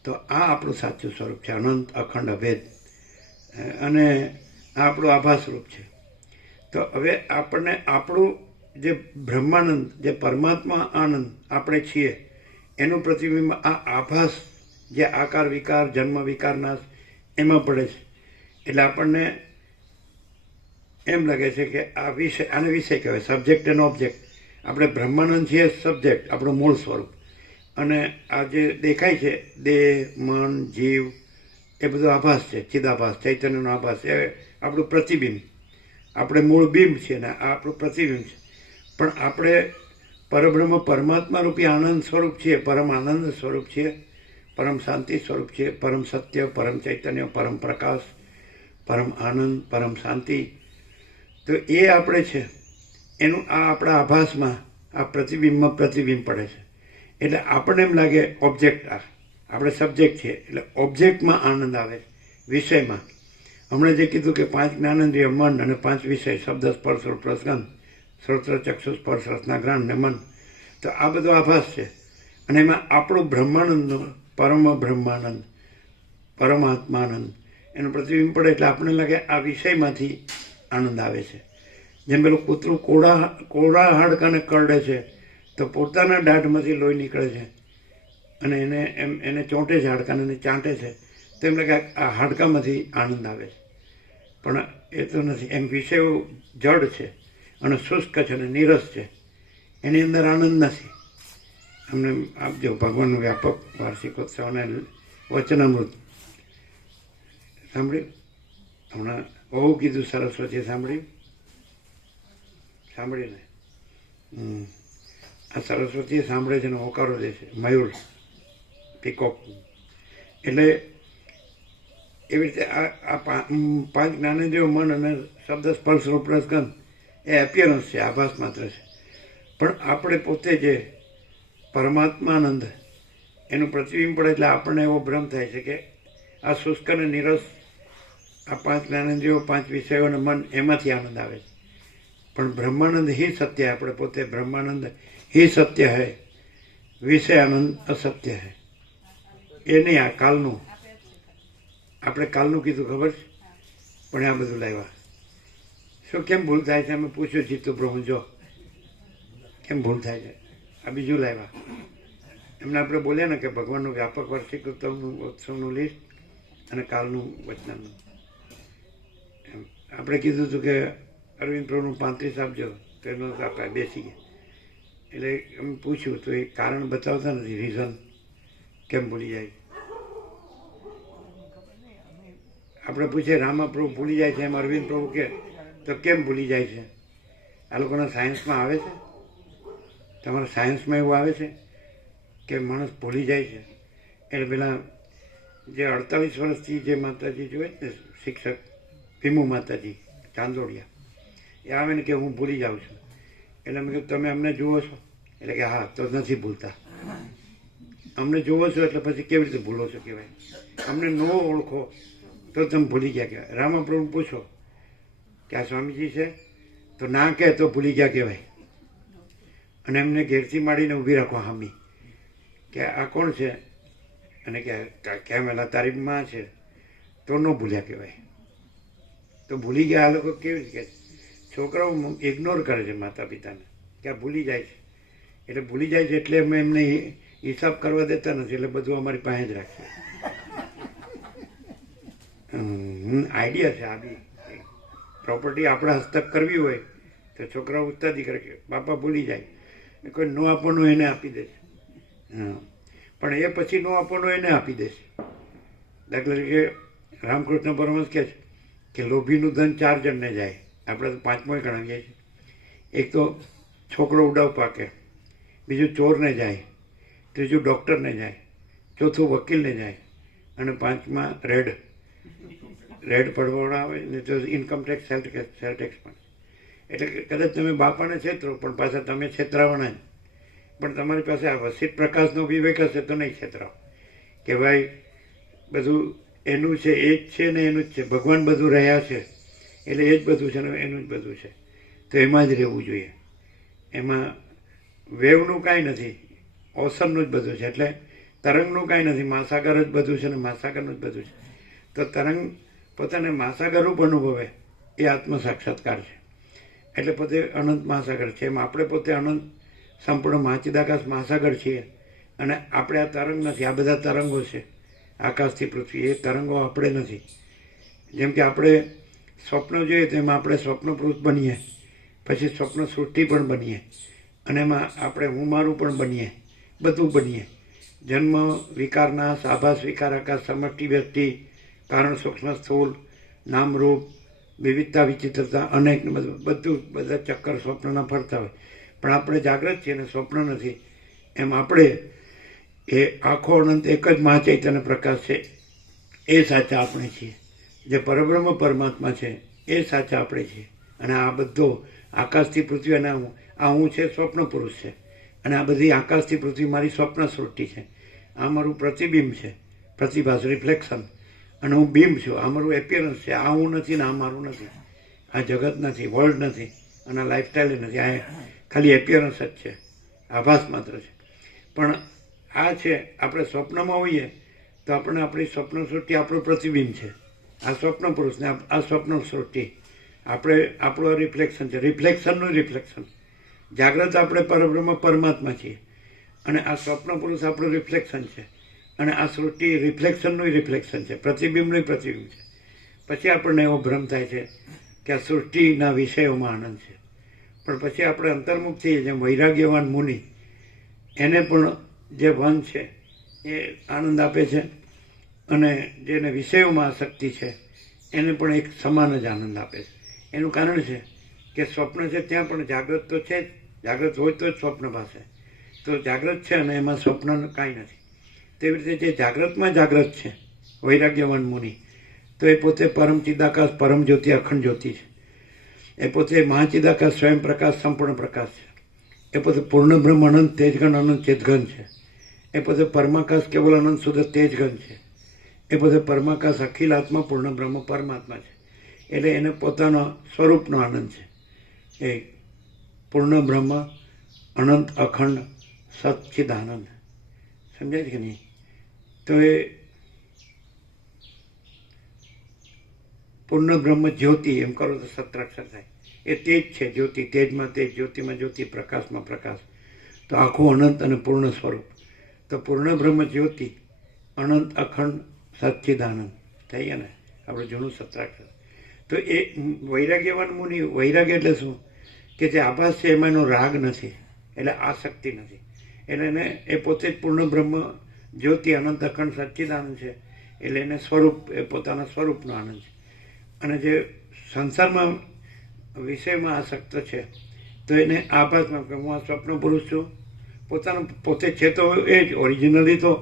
તો આ આપણું સાચું સ્વરૂપ છે, અનંત અખંડ અભેદ. અને આ આપણું આભાસ રૂપ છે. તો હવે આપણને આપણું જે બ્રહ્માનંદ, જે પરમાત્મા આનંદ આપણે છીએ, એનું પ્રતિબિંબ આ આભાસ, જે આકાર વિકાર, જન્મ વિકાર, નાશ એમાં પડે છે. એટલે આપણને એમ લાગે છે કે આ વિષય, આને વિષય કહેવાય, સબ્જેક્ટ એન્ડ ઓબ્જેક્ટ. આપણે બ્રહ્માનંદ છીએ સબ્જેક્ટ, આપણું મૂળ સ્વરૂપ. અને આ જે દેખાય છે દેહ, મન, જીવ, એ બધું આભાસ છે, ચિદાભાસ, ચૈતન્યનો આભાસ. એ આપણું પ્રતિબિંબ. આપણે મૂળ બિંબ છીએ ને આ આપણું પ્રતિબિંબ છે. પણ આપણે પરબ્રહ્મ પરમાત્મા રૂપી આનંદ સ્વરૂપ છીએ, પરમ આનંદ સ્વરૂપ છીએ, પરમ શાંતિ સ્વરૂપ છીએ, પરમ સત્ય, પરમ ચૈતન્ય, પરમ પ્રકાશ, પરમ આનંદ, પરમ શાંતિ. તો એ આપણે છે. એનું આ આપણા આભાસમાં, આ પ્રતિબિંબમાં પ્રતિબિંબ પડે છે. એટલે આપણને એમ લાગે ઓબ્જેક્ટ, આપણે સબ્જેક્ટ છીએ, એટલે ઓબ્જેક્ટમાં આનંદ આવે છે, વિષયમાં. હમણાં જે કીધું કે 5 જ્ઞાનેન્દ્રિય, મન, અને 5 વિષય, શબ્દ, સ્પર્શ, રૂપ, રસ, ગંધ, શ્રોત્ર, ચક્ષુ, સ્પર્શ, રસના ગ્રહણ ને મન. તો આ બધો આભાસ છે. અને એમાં આપણું બ્રહ્માનંદનો, પરમ બ્રહ્માનંદ, પરમાત્માનંદ એનું પ્રતિબિંબ પડે. એટલે આપણને લાગે આ વિષયમાંથી આનંદ આવે છે. જેમ પેલું કૂતરું કોળા હાડકાને કરડે છે તો પોતાના દાઢમાંથી લોહી નીકળે છે, અને એને ચોંટે છે, હાડકાને એને ચાંટે છે, તો એમ લાગે આ હાડકામાંથી આનંદ આવે છે. પણ એ તો નથી. એમ વિષયો જડ છે અને શુષ્ક છે અને નીરસ છે, એની અંદર આનંદ નથી. અમને આપજો ભગવાનનું વ્યાપક વાર્ષિકોત્સવ અને વચનામૃત સાંભળ્યું. હમણાં બહુ કીધું સરસ્વતીએ, સાંભળીને આ સરસ્વતી સાંભળે છે ને હોકારો દે છે, મયુર, પીકોક. એટલે એવી રીતે આ 5 જ્ઞાનેન્દ્રિયો, મન અને શબ્દ, સ્પર્શ, રૂપ, રસ, ગંધ એ એપિયરન્સ છે, આભાસ માત્ર છે. પણ આપણે પોતે જે પરમાત્માનંદ એનું પ્રતિબિંબ પડે એટલે આપણને એવો ભ્રમ થાય છે કે આ શુષ્ક અને નીરસ, આ 5 જ્ઞાનેન્દ્રિયો, 5 વિષયો અને મન, એમાંથી આનંદ આવે છે. પણ બ્રહ્માનંદ ही सत्य है. આપણે પોતે બ્રહ્માનંદ ही સત્ય है, વિષય આનંદ અસત્ય है. એ નહીં, આ કાલનું. આપણે કાલનું કીધું ખબર છે, પણ આ બધું લાવ્યા. શું કેમ ભૂલ થાય છે? અમે પૂછ્યું જીતુ પ્રભુ, જો કેમ ભૂલ થાય છે? આ બીજું લાવ્યા. એમને આપણે બોલ્યા ને કે ભગવાનનું વ્યાપક વાર્ષિક ઉત્સવનું લિસ્ટ અને કાલનું વચનાનું. આપણે કીધું હતું કે અરવિંદ પ્રભુનું 35 આપજો, તો એનો આપ્યા, બેસી ગયા. એટલે એમ પૂછ્યું તો એ કારણ બતાવતા નથી, રીઝન કેમ ભૂલી જાય. આપણે પૂછીએ રામા પ્રભુ ભૂલી જાય છે, એમ અરવિંદ પ્રભુ કે તો કેમ ભૂલી જાય છે? આ લોકોના સાયન્સમાં આવે છે, તમારા સાયન્સમાં એવું આવે છે કે માણસ ભૂલી જાય છે. એટલે પેલા જે 48 વર્ષથી જે માતાજી જોવે ને શિક્ષક, ભીમુ માતાજી ચાંદોડિયા, એ આવે ને કે હું ભૂલી જાઉં છું. એટલે મેં કીધું તમે અમને જુઓ છો? એટલે કે હા, તો નથી ભૂલતા. અમને જુઓ છો એટલે પછી કેવી રીતે ભૂલો છો કહેવાય. અમને ન ઓળખો તો તમે ભૂલી ગયા કહેવાય. રામાપ્રભુ પૂછો કે આ સ્વામીજી છે, તો ના કહે તો ભૂલી ગયા કહેવાય. અને એમને ઘેરથી માંડીને ઊભી રાખો હામી કે આ કોણ છે, અને કે કેમ એલા તારી માં છે, તો ન ભૂલ્યા કહેવાય. તો ભૂલી ગયા આ લોકો કેવી રીતે? છોકરાઓ ઇગ્નોર કરે છે માતા પિતાને કે આ ભૂલી જાય છે. એટલે ભૂલી જાય છે એટલે અમે એમને હિસાબ કરવા દેતા નથી, એટલે બધું અમારી પાસે જ રાખીએ. આઈડિયા છે આ બી. પ્રોપર્ટી આપણે હસ્તક કરવી હોય તો છોકરાઓ ઉસ્તાદી કરે કે બાપા ભૂલી જાય, કોઈ ન આપવાનું એને આપી દેશે. પણ એ પછી ન આપવાનું એને આપી દેશે. દાખલા તરીકે રામકૃષ્ણ પરમહંસ કહે છે કે લોભીનું ધન 4 જણને જાય. આપણે તો 5મોય ગણાવીએ છીએ. એક તો છોકરો ઉડાવ પાકે, બીજું ચોરને જાય, ત્રીજું ડૉક્ટરને જાય, ચોથું વકીલને જાય, અને પાંચમાં રેડ પડવાના આવે ને તો ઇન્કમ ટેક્સ સેલ ટેક્સ પણ. એટલે કે કદાચ તમે બાપાને છેતરો પણ પાછા તમે છેતરાવાના જ. પણ તમારી પાસે આ વસિત પ્રકાશનો વિવેક હશે તો નહીં છેતરાવ કે ભાઈ બધું એનું છે એ જ છે ને એનું જ છે, ભગવાન બધું રહ્યા છે એટલે એ જ બધું છે ને એનું જ બધું છે, તો એમાં જ રહેવું જોઈએ. એમાં વેવનું કાંઈ નથી, ઓસનનું જ બધું છે. એટલે તરંગનું કાંઈ નથી, મહાસાગર જ બધું છે ને મહાસાગરનું જ બધું છે. તો તરંગ પોતાને મહાસાગરરૂપ અનુભવે એ આત્મ સાક્ષાત્કાર છે. એટલે પોતે અનંત મહાસાગર છે. એમ આપણે પોતે અનંત સંપૂર્ણ મહાચિદાકાશ મહાસાગર છીએ, અને આપણે આ તરંગ નથી. આ બધા તરંગો છે આકાશથી પૃથ્વી, એ તરંગો આપણે નથી. જેમ કે આપણે સ્વપ્ન જોઈએ તો એમાં આપણે સ્વપ્નપુરુષ બનીએ, પછી સ્વપ્ન સૃષ્ટિ પણ બનીએ, અને એમાં આપણે હું મારું પણ બનીએ, બધું બનીએ. જન્મ વિકારનાશ, આભાસ વિકાર આકાશ, સમષ્ટિ વ્યક્તિ, કારણ સૂક્ષ્મ સ્થૂળ, નામરૂપ, વિવિધતા વિચિત્રતા, અનેક બધું બધા ચક્કર સ્વપ્નના ફરતા હોય. પણ આપણે જાગ્રત છીએ અને સ્વપ્ન નથી. એમ આપણે એ આખો અનંત એક જ મહાચૈતન્ય પ્રકાશ છે, એ સાચા આપણે છીએ. જે પરબ્રહ્મ પરમાત્મા છે એ સાચા આપણે છીએ. અને આ બધો આકાશથી પૃથ્વી, અને આ હું છે સ્વપ્ન પુરુષ છે, અને આ બધી આકાશથી પૃથ્વી મારી સ્વપ્ન સૃષ્ટિ છે. આ મારું પ્રતિબિંબ છે, પ્રતિભાસ, રિફ્લેક્શન, અને હું બિંબ છું. આ મારું એપિયરન્સ છે. આ હું નથી ને આ મારું નથી, આ જગત નથી, વર્લ્ડ નથી, અને લાઈફસ્ટાઈલ નથી. આ ખાલી એપિયરન્સ જ છે, આભાસ માત્ર છે. પણ આ છે, આપણે સ્વપ્નમાં હોઈએ તો આપણને આપણી સ્વપ્ન સૃષ્ટિ આપણું પ્રતિબિંબ છે. આ સ્વપ્ન પુરુષને આ સ્વપ્ન સૃષ્ટિ આપણે આપણું રિફ્લેક્શન છે, રિફ્લેક્શનનું રિફ્લેક્શન. જાગ્રત આપણે પરબ્રહ્મ પરમાત્મા છીએ, અને આ સ્વપ્ન પુરુષ આપણું રિફ્લેક્શન છે, અને આ સૃષ્ટિ રિફ્લેક્શનનું રિફ્લેક્શન છે, પ્રતિબિંબનું પ્રતિબિંબ છે. પછી આપણને એવો ભ્રમ થાય છે કે આ સૃષ્ટિના વિષયોમાં આનંદ છે. પણ પછી આપણે અંતર્મુખ થઈએ, જેમ વૈરાગ્યવાન મુનિ, એને પણ જે વન છે એ આનંદ આપે છે, અને જેને વિષયોમાં આસક્તિ છે એને પણ એક સમાન જ આનંદ આપે છે. એનું કારણ છે કે સ્વપ્ન છે ત્યાં પણ જાગ્રત તો છે જ. જાગ્રત હોય તો જ સ્વપ્ન પાસે. તો જાગ્રત છે અને એમાં સ્વપ્ન કાંઈ નથી. તેવી રીતે જે જાગ્રતમાં જાગ્રત છે વૈરાગ્યવાન મુનિ, તો એ પોતે પરમ ચિદાકાશ, પરમ જ્યોતિ, અખંડ જ્યોતિ છે. એ પોતે મહાચિદાકાશ, સ્વયં પ્રકાશ, સંપૂર્ણ પ્રકાશ છે. એ પોતે પૂર્ણ બ્રહ્મ, અનંત તેજઘન, અનંત ચેતઘન છે. એ પોતે પરમાકાશ, કેવલ અનંત શુદ્ધ તેજઘન છે. એ પોતે પરમાકાશ, અખિલ આત્મા, પૂર્ણ બ્રહ્મ, પરમાત્મા છે. એટલે એને પોતાના સ્વરૂપનો આનંદ છે. એ પૂર્ણ બ્રહ્મ, અનંત અખંડ સચ્ચિદાનંદ. સમજાય છે કે નહીં? તો એ પૂર્ણ બ્રહ્મ જ્યોતિ, એમ કરો તો 17 અક્ષર થાય. એ તેજ છે, જ્યોતિ, તેજમાં તેજ, જ્યોતિમાં જ્યોતિ, પ્રકાશમાં પ્રકાશ. તો આખું અનંત અને પૂર્ણ સ્વરૂપ. તો પૂર્ણ બ્રહ્મ જ્યોતિ, અનંત અખંડ સચ્ચિદાનંદ થઈ ગયા ને આપણે જૂનું 17 અક્ષર. તો એ વૈરાગ્યવાન મુનિ, વૈરાગ્ય એટલે શું? કે જે આભાસ છે એમાં એનો રાગ નથી, એટલે આસક્તિ નથી. એટલે એને એ પોતે જ પૂર્ણ બ્રહ્મ જ્યોતિ, અનંત અખંડ સચ્ચિદાનંદ છે. એટલે એને સ્વરૂપ, એ પોતાના સ્વરૂપનો આનંદ છે. અને જે સંસારમાં વિષયમાં આસક્ત છે તો એને આભાસમાં કે હું આ સ્વપ્ન પુરુષ છું, પોતાનું પોતે છે તો એ જ ઓરિજિનલી તો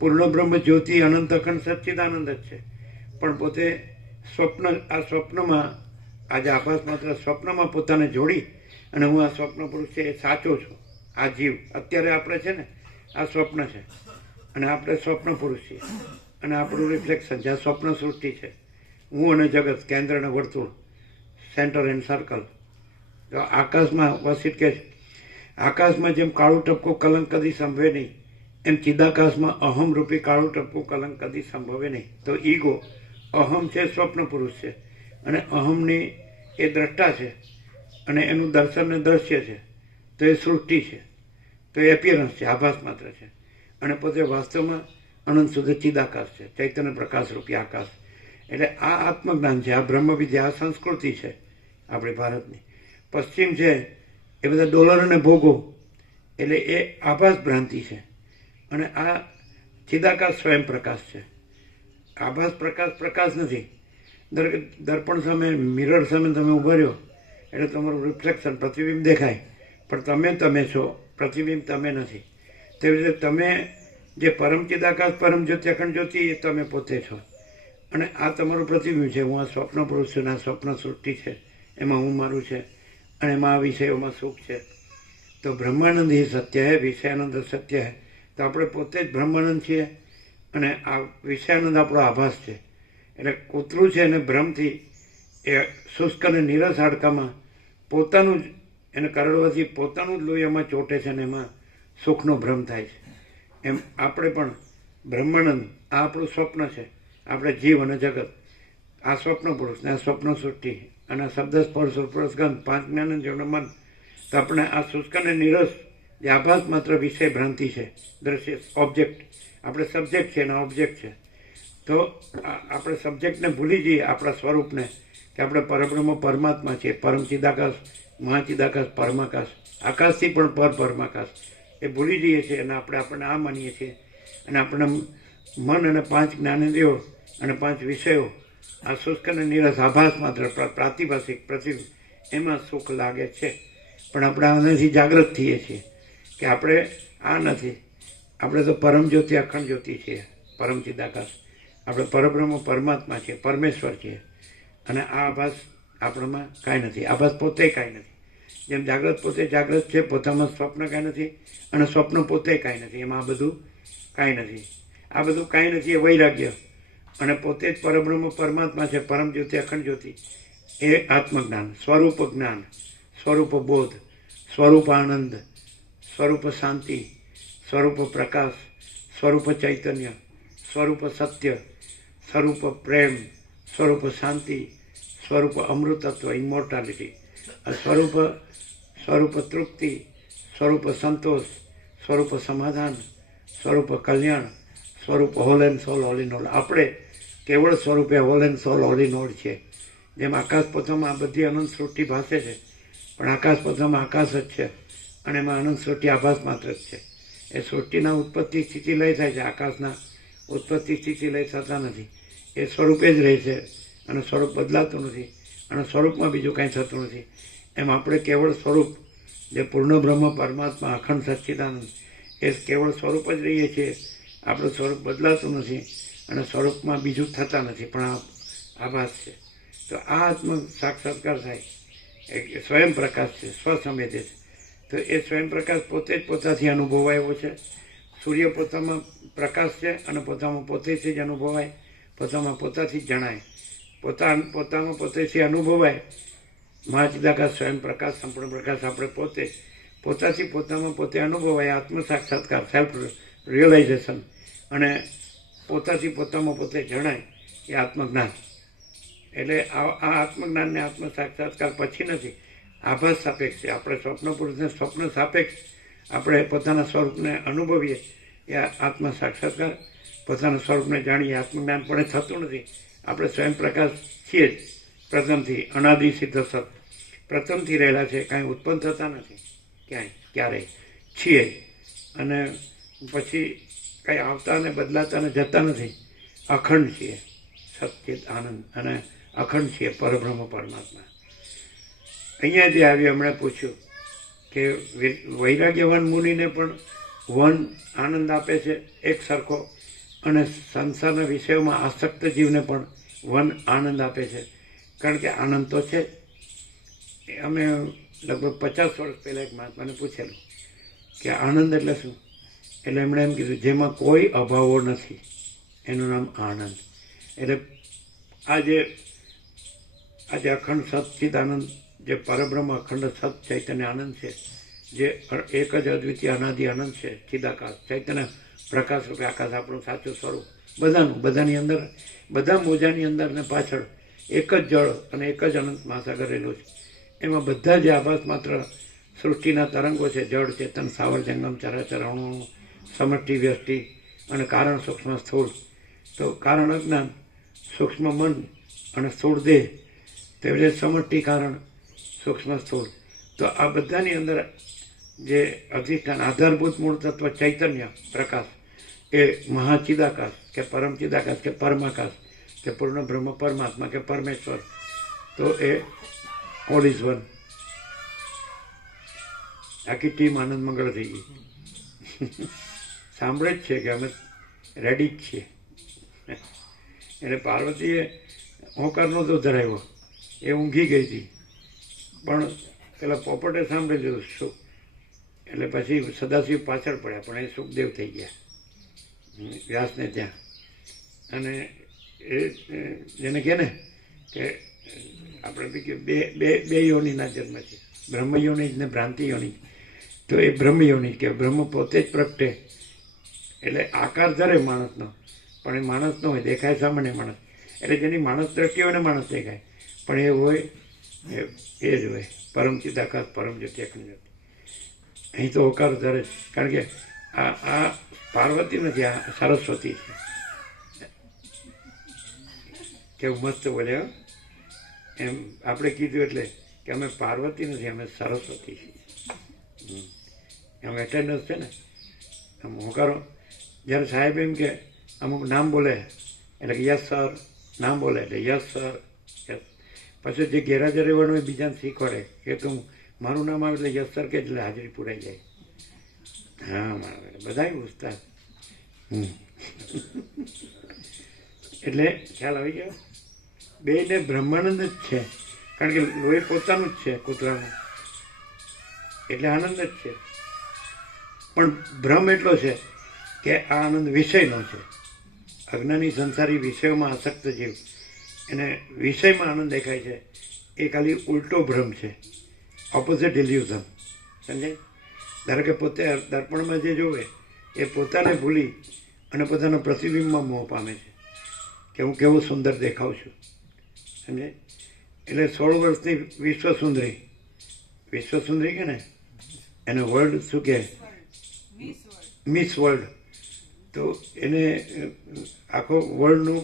પૂર્ણ બ્રહ્મ જ્યોતિ, અનંત અખંડ સચ્ચિદાનંદ જ છે. પણ પોતે સ્વપ્ન, આ સ્વપ્નમાં, આજે આભાસ માત્ર સ્વપ્નમાં પોતાને જોડી અને હું આ સ્વપ્ન પુરુષ છે એ સાચો છું. આ જીવ અત્યારે આપણે છે ને આ સ્વપ્ન છે, અને આપણે સ્વપ્ન પુરુષ છીએ, અને આપણું રિફ્લેક્શન છે. આ સ્વપ્ન સૃષ્ટિ છે. હું અને જગત, કેન્દ્ર અને વર્તુળ, સેન્ટર એન્ડ સર્કલ. તો આકાશમાં વસિત કે આકાશમાં જેમ કાળું ટપકું કલંક કદી સંભવે નહીં, એમ ચિદાકાશમાં અહમ રૂપી કાળું ટપકું કલંક કદી સંભવે નહીં. તો ઈગો, અહમ છે, સ્વપ્ન પુરુષ છે, અને અહમની એ દ્રષ્ટા છે, અને એનું દર્શન ને દ્રશ્ય છે. તો એ સૃષ્ટિ છે, તો એ એપિયરન્સ છે, આભાસ માત્ર છે. અને પોતે વાસ્તવમાં અનંત શુદ્ધ ચિદાકાશ છે, ચૈતન્ય પ્રકાશ રૂપી આકાશ. એટલે આ આત્મજ્ઞાન છે, આ બ્રહ્મ વિદ્યા, આ સંસ્કૃતિ છે આપણી ભારતની. પશ્ચિમ છે એ બધા ડોલર અને ભોગો, એટલે એ આભાસ ભ્રાંતિ છે. અને આ ચિદાકાશ સ્વયં પ્રકાશ છે. આભાસ પ્રકાશ પ્રકાશ નથી. દર્પણ સામે, મિરર સામે તમે ઉભા રહ્યો એટલે તમારું રિફ્લેક્શન, પ્રતિબિંબ દેખાય, પણ તમે તમે છો, પ્રતિબિંબ તમે નથી. તેવી રીતે તમે જે પરમ ચિદાકાશ પરમ જ્યોતિ અખંડ જ્યોતિ એ તમે પોતે છો, અને આ તમારું પ્રતિબિંબ છે. હું આ સ્વપ્ન પુરુષ છું, આ સ્વપ્ન સૃષ્ટિ છે, એમાં હું મારું છે, અને એમાં આ વિષયોમાં સુખ છે. તો બ્રહ્માનંદ એ સત્ય હે, વિષયાનંદ સત્ય હે. તો આપણે પોતે જ બ્રહ્માનંદ છીએ, અને આ વિષયાનંદ આપણો આભાસ છે. એટલે કૂતરું છે એને ભ્રમથી એ શુષ્ક અને નીરસ હાડકામાં પોતાનું જ એને કરડવાથી પોતાનું જ લોહી એમાં ચોંટે છે, અને એમાં સુખનો ભ્રમ થાય છે. એમ આપણે પણ બ્રહ્માનંદ, આ આપણું સ્વપ્ન છે. આપણે જીવ અને જગત, આ સ્વપ્ન પુરુષ ને આ સ્વપ્ન સૃષ્ટિ, અને આ શબ્દ સ્પર્શ રૂપ ગંધ 5 જ્ઞાન જીવન મન. તો આપણે આ શુષ્ક અને નીરસ જે આભાસ માત્ર વિષય ભ્રાંતિ છે, દ્રશ્ય ઓબ્જેક્ટ, આપણે સબ્જેક્ટ છે અને ઓબ્જેક્ટ છે. તો આપણે સબ્જેક્ટને ભૂલી જઈએ, આપણા સ્વરૂપને, કે આપણે પરબ્રહ્મ પરમાત્મા છીએ, પરમ ચિદાકાશ, મહાચિદાકાશ, પરમાકાશ, આકાશથી પણ પરમાકાશ, એ ભૂલી જઈએ છીએ. અને આપણે આ માનીએ છીએ, અને આપણે મન અને 5 જ્ઞાનેન્દ્રિયો અને 5 વિષયો, આ શુષ્ક અને નીરસ આભાસ માત્ર પ્રાતિભાષિક પ્રતિબિંબ, એમાં સુખ લાગે છે. પણ આપણે આનાથી જાગૃત થઈએ છીએ કે આપણે આ નથી, આપણે તો પરમ જ્યોતિ અખંડ જ્યોતિ છીએ, પરમ ચિદાકાશ, આપણે પરબ્રહ્મ પરમાત્મા છીએ, પરમેશ્વર છીએ. અને આ આભાસ આપણામાં કાંઈ નથી, આભાસ પોતે કાંઈ નથી. જેમ જાગ્રત પોતે જાગ્રત છે, પોતામાં સ્વપ્ન કાંઈ નથી, અને સ્વપ્ન પોતે કાંઈ નથી. એમાં આ બધું કાંઈ નથી. આ બધું કાંઈ નથી એ વૈરાગ્ય, અને પોતે જ પરબ્રહ્મ પરમાત્મા છે, પરમ જ્યોતિ અખંડ જ્યોતિ, એ આત્મજ્ઞાન, સ્વરૂપ જ્ઞાન, સ્વરૂપ બોધ, સ્વરૂપ આનંદ, સ્વરૂપ શાંતિ, સ્વરૂપ પ્રકાશ, સ્વરૂપ ચૈતન્ય, સ્વરૂપ સત્ય, સ્વરૂપ પ્રેમ, સ્વરૂપ શાંતિ, સ્વરૂપ અમૃતત્વ, ઇમોર્ટાલિટી, સ્વરૂપ તૃપ્તિ, સ્વરૂપ સંતોષ, સ્વરૂપ સમાધાન, સ્વરૂપ કલ્યાણ, સ્વરૂપ whole and soul, whole in all. આપણે કેવળ સ્વરૂપે whole and soul, whole in all છે. જેમ આકાશ પથમાં આ બધી અનંત સૃષ્ટિ ભાસે છે, પણ આકાશ પથમાં આકાશ જ છે, અને એમાં અનંત સૃષ્ટિ આભાસ માત્ર જ છે. એ સૃષ્ટિના ઉત્પત્તિ સ્થિતિ લય થાય છે, આકાશના ઉત્પત્તિ સ્થિતિ લય થતા નથી. એ સ્વરૂપે જ રહે છે, અને સ્વરૂપ બદલાતું નથી, અને સ્વરૂપમાં બીજું કાંઈ થતું નથી. એમ આપણે કેવળ સ્વરૂપ, જે પૂર્ણ બ્રહ્મ પરમાત્મા અખંડ સચ્ચિદાનંદ, એ કેવળ સ્વરૂપ જ રહીએ છીએ. આપણું સ્વરૂપ બદલાતું નથી, અને સ્વરૂપમાં બીજું થતા નથી, પણ આ આભાસ છે. તો આ આત્મ સાક્ષાત્કાર થાય, એ સ્વયં પ્રકાશ છે, સ્વસંવેદે છે. તો એ સ્વયં પ્રકાશ પોતે જ પોતાથી અનુભવાયો છે. સૂર્ય પોતામાં પ્રકાશ છે, અને પોતામાં પોતેથી જ અનુભવાય, પોતામાં પોતાથી જ જણાય, પોતામાં પોતેથી અનુભવાય. મહાચિદાકાશ સ્વયં પ્રકાશ, સંપૂર્ણ પ્રકાશ, આપણે પોતાથી પોતામાં પોતે અનુભવાય, આત્મ સાક્ષાત્કાર, સેલ્ફ રિયલાઇઝેશન, અને પોતાથી પોતામાં પોતે જણાય, એ આત્મજ્ઞાન. એટલે આ આત્મજ્ઞાન ને આત્મ સાક્ષાત્કાર પછી નથી, આભાસ સાપેક્ષ છે. આપણે સ્વપ્ન પુરુષને સ્વપ્ન સાપેક્ષ આપણે પોતાના સ્વરૂપને અનુભવીએ, એ આત્મ સાક્ષાત્કાર. પોતાના સ્વરૂપને જાણીએ, આત્મજ્ઞાન પણ એ થતું નથી. આપણે સ્વયં પ્રકાશ છીએ જ પ્રથમથી, અનાદિ સિદ્ધ સત, પ્રથમથી રહેલા છે, કાંઈ ઉત્પન્ન થતા નથી ક્યારેય છીએ, અને પછી કાંઈ આવતા અને બદલાતા અને જતા નથી. અખંડ છીએ, સચ્ચિદ આનંદ, અને અખંડ છીએ, પરબ્રહ્મ પરમાત્મા. અહીંયા જે આવ્યું, હમણાં પૂછ્યું કે વૈરાગ્યવાન મુનિને પણ વન આનંદ આપે છે એક સરખો, અને સંસારના વિષયોમાં આસક્ત જીવને પણ વન આનંદ આપે છે. કારણ કે આનંદ તો છે. અમે લગભગ 50 વર્ષ પહેલાં એક મહાત્માને પૂછેલું કે આનંદ એટલે શું, એટલે એમણે એમ કીધું, જેમાં કોઈ અભાવો નથી, એનું નામ આનંદ. એટલે આજે અખંડ સચ્ચિદ આનંદ, જે પરબ્રહ્મ અખંડ સત ચૈતન્ય આનંદ છે, જે એક જ અદ્વિતીય અનાદિ આનંદ છે, ચિદાકાશ ચૈતન્ય પ્રકાશ રૂપે આકાશ, આપણું સાચું સ્વરૂપ, બધાની અંદર, બધા મોજાની અંદર ને પાછળ એક જ જળ અને એક જ અનંત મહાસાગર રહેલું છે. એમાં બધા જે આભાસ માત્ર સૃષ્ટિના તરંગો છે, જળ ચેતન સાવર જંગમ ચરાચર અણુ સમષ્ટિ વ્યષ્ટિ અને કારણ સૂક્ષ્મ સ્થૂળ. તો કારણ અજ્ઞાન, સૂક્ષ્મ મન અને સ્થૂળ દેહ, તેવી રીતે સમષ્ટિ કારણ સૂક્ષ્મ સ્થૂળ. તો આ બધાની અંદર જે અધિષ્ઠાન આધારભૂત મૂળ તત્વ ચૈતન્ય પ્રકાશ, એ મહાચિદાકાશ કે પરમ ચિદાકાશ કે પરમાકાશ કે પૂર્ણ બ્રહ્મ પરમાત્મા કે પરમેશ્વર, તો એ ઓલ ઇઝ વન. આખી ટીમ આનંદ મંગળ થઈ ગઈ. સાંભળે જ છે કે અમે રેડી જ છીએ. એટલે પાર્વતીએ હોંકાર નહોતો ધરાવ્યો, એ ઊંઘી ગઈ હતી. પણ પેલા પોપટે સાંભળી લીધું શું, એટલે પછી સદાશિવ પાછળ પડ્યા, પણ એ સુખદેવ થઈ ગયા વ્યાસને ત્યાં. અને એ જેને કહે ને કે આપણે બી કે બે યોનિના જન્મ છે, બ્રહ્મ યોનિ ને ભ્રાંતિ યોનિ. તો એ બ્રહ્મ યોનિ કે બ્રહ્મ પોતે જ પ્રગટે, એટલે આકાર ધરે માણસનો, પણ એ માણસ ન હોય, દેખાય સામાન્ય માણસ. એટલે જેની માણસ દ્રષ્ટિ હોય ને માણસ દેખાય, પણ એ હોય એ જ હોય પરમ ચિદાકાશ પરમ જ્યોતિ અખંડ જ્યોતિ. અહીં તો હોકાર ધરે, કારણ કે આ પાર્વતી નથી, આ સરસ્વતી છે. કેવું મસ્ત બોલ્યા એમ. આપણે કીધું એટલે કે અમે પાર્વતી નથી, અમે સરસ્વતી છીએ. એમ એટેન્ડન્સ છે ને, આમ હોકારો. જ્યારે સાહેબ એમ કે અમુક નામ બોલે એટલે કે યસ સર, નામ બોલે એટલે યસ સર યસ. પછી જે ગેરહાજર રહેવાનું એ બીજાને શીખવાડે કે તું મારું નામ આવે એટલે યસ સર કે એટલે હાજરી પૂરાઈ જાય. હા, બધા ઉસ્તાદ. એટલે ખ્યાલ આવી ગયો. બેને બ્રહ્માનંદ જ છે, કારણ કે લોહી પોતાનું જ છે કૂતરાનું, એટલે આનંદ જ છે. પણ ભ્રમ એટલો છે કે આ આનંદ વિષયનો છે. અજ્ઞાની સંસારી વિષયોમાં આસક્ત જીવ, એને વિષયમાં આનંદ દેખાય છે, એ ખાલી ઉલટો ભ્રમ છે, ઓપોઝિટ ઇલ્યુઝન. સમજાય? ધારો કે પોતે દર્પણમાં જે જોવે એ પોતાને ભૂલી અને પોતાના પ્રતિબિંબમાં મોહ પામે છે કે હું કેવું સુંદર દેખાઉં છું. સમજે? એટલે 16 વર્ષની વિશ્વસુંદરી કે ને એને વર્લ્ડ શું કહે, મિસ વર્લ્ડ. તો એને આખો વર્લ્ડનું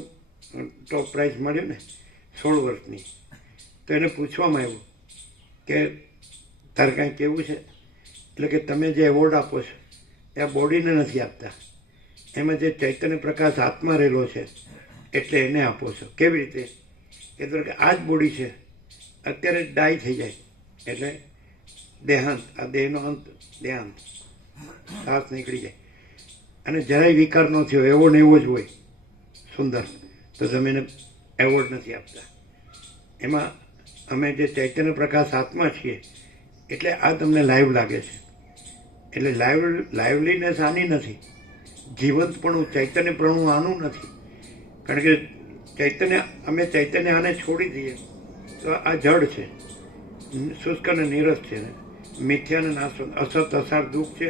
ટોપ પ્રાઇઝ મળ્યું ને 16 વર્ષની. તો એને પૂછવામાં આવ્યું કે તારે કાંઈ કેવું છે? એટલે કે તમે જે એવોર્ડ આપો છો એ આ બોડીને નથી આપતા, એમાં જે ચૈતન્ય પ્રકાશ આત્મા રહેલો છે એટલે એને આપો છો. કેવી રીતે? કે તો કે આ જ બોડી છે, અત્યારે ડાય થઈ જાય એટલે દેહાંત, આ દેહનો અંત, દેહાંત, શ્વાસ નીકળી જાય, અને જરાય વિકાર ન થયો એવો ને એવો જ હોય સુંદર, તો તમે એને એવોર્ડ નથી આપતા. એમાં અમે જે ચૈતન્ય પ્રકાશ આત્મા છીએ એટલે આ તમને લાઈવ લાગે છે. એટલે લાઈવલીનેસ આની નથી, જીવંતપણું ચૈતન્યપણું આનું નથી. કારણ કે અમે ચૈતન્ય આને છોડી દઈએ તો આ જડ છે, શુષ્ક અને નીરસ છે, મિથ્યા અને નાશવંત, અસત અસાર દુઃખ છે,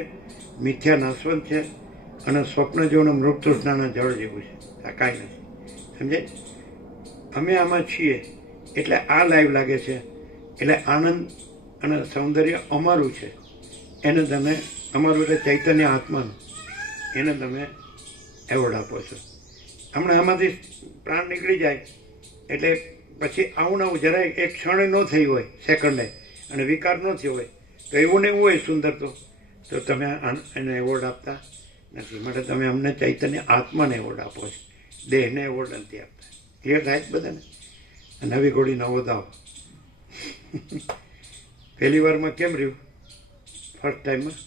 મિથ્યા નાશવંત છે, અને સ્વપ્ન જેવું મૃગ તૃષ્ણાના જળ જેવું છે. આ કાંઈ નથી. સમજે? અમે આમાં છીએ એટલે આ લાઈવ લાગે છે. એટલે આનંદ અને સૌંદર્ય અમારું છે, એને તમે અમારું એટલે ચૈતન્ય આત્માનું, એને તમે એવોર્ડ આપો છો. હમણાં આમાંથી પ્રાણ નીકળી જાય એટલે પછી આવું ને આવું જરાય એક ક્ષણે ન થઈ હોય, સેકન્ડે, અને વિકાર ન થયો હોય તો એવું ને એવું હોય સુંદર, તો તમે એને એવોર્ડ આપતા નથી. માટે તમે અમને ચૈતન્ય આત્માને એવોર્ડ આપો છો, દેહને એવોર્ડ નથી આપતા. ક્લિયર થાય જ બધાને? નવી ઘોડી નવો દાવ. પહેલી વારમાં કેમ રહ્યું? ફર્સ્ટ ટાઈમમાં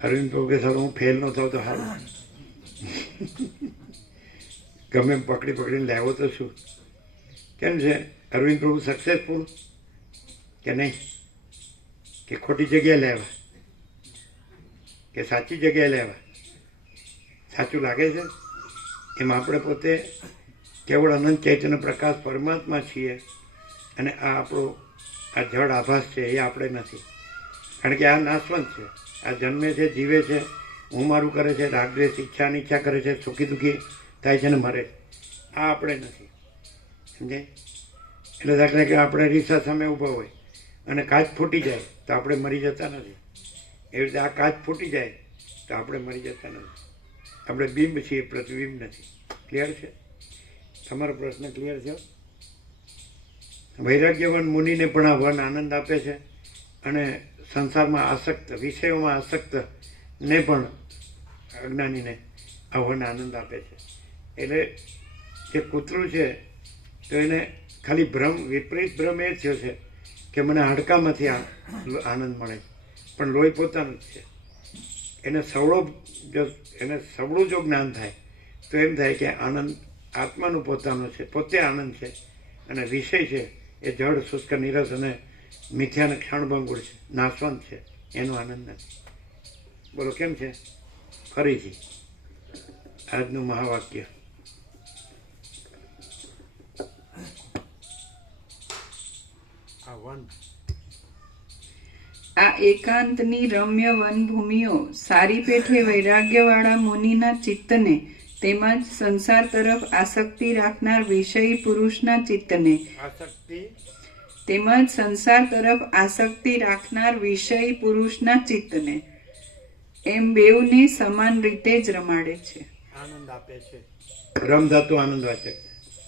અરવિંદ પ્રભુ કે સારું હું ફેલ ન થાવ તો સારું, ગમે એમ પકડીને લાવ્યો તો શું? કેમ છે અરવિંદ પ્રભુ સક્સેસફુલ કે નહીં? કે ખોટી જગ્યાએ લાવ્યા કે સાચી જગ્યાએ લાવ્યા? સાચું લાગે છે? એમાં આપણે પોતે કેવળ અનંત ચૈતન્ય પ્રકાશ પરમાત્મા છીએ, અને આ આપણો આ જડ આભાસ છે એ આપણે નથી. કારણ કે આ નાશવંત છે, આ જન્મે છે, જીવે છે, હું મારું કરે છે, રાગદ્વેષ ઈચ્છા અનિચ્છા કરે છે, સુખી દુઃખી થાય છે ને મરે. આ આપણે નથી. સમજાય? એટલે દાખલા કે આપણે રીસા સામે ઊભા હોય અને કાચ ફૂટી જાય તો આપણે મરી જતા નથી. એવી રીતે આ કાચ ફૂટી જાય તો આપણે મરી જતા નથી. આપણે બિંબ છીએ, પ્રતિબિંબ નથી. ક્લિયર છે? તમારો પ્રશ્ન ક્લિયર છે? વૈરાગ્યવાન મુનિને પણ આ વન આનંદ આપે છે, અને સંસારમાં આસક્ત, વિષયોમાં આસક્ત ને પણ અજ્ઞાનીને આ વન આનંદ આપે છે. એટલે જે કૂતરું છે તો એને ખાલી ભ્રમ, વિપરીત ભ્રમ એ થયો છે કે મને હાડકામાંથી આનંદ મળે, પણ લોહી પોતાનું જ છે. એને સવળું જો જ્ઞાન થાય તો એમ થાય કે આનંદ આત્માનું પોતાનું છે, પોતે આનંદ છે, અને વિષય છે એ જળ, શુષ્ક, નીરસ અને મિથ્યા અને ક્ષણભંગુર છે, નાશવંત છે, એનો આનંદ નથી. બોલો કેમ છે? ફરીથી આજનું મહાવાક્ય. આ એકાંતની રમ્ય વનભૂમિઓ સારી પેઠે વૈરાગ્યવાળા મુનિના ચિત્તને તેમજ સંસાર તરફ આસક્તિ રાખનાર વિષયી પુરુષના ચિત્તને તેમજ સંસાર તરફ આસક્તિ રાખનાર વિષયી પુરુષના ચિત્તને એમ બેઉને સમાન રીતે જ રમાડે છે, આનંદ આપે છે. રમધાતુ આનંદવાચક.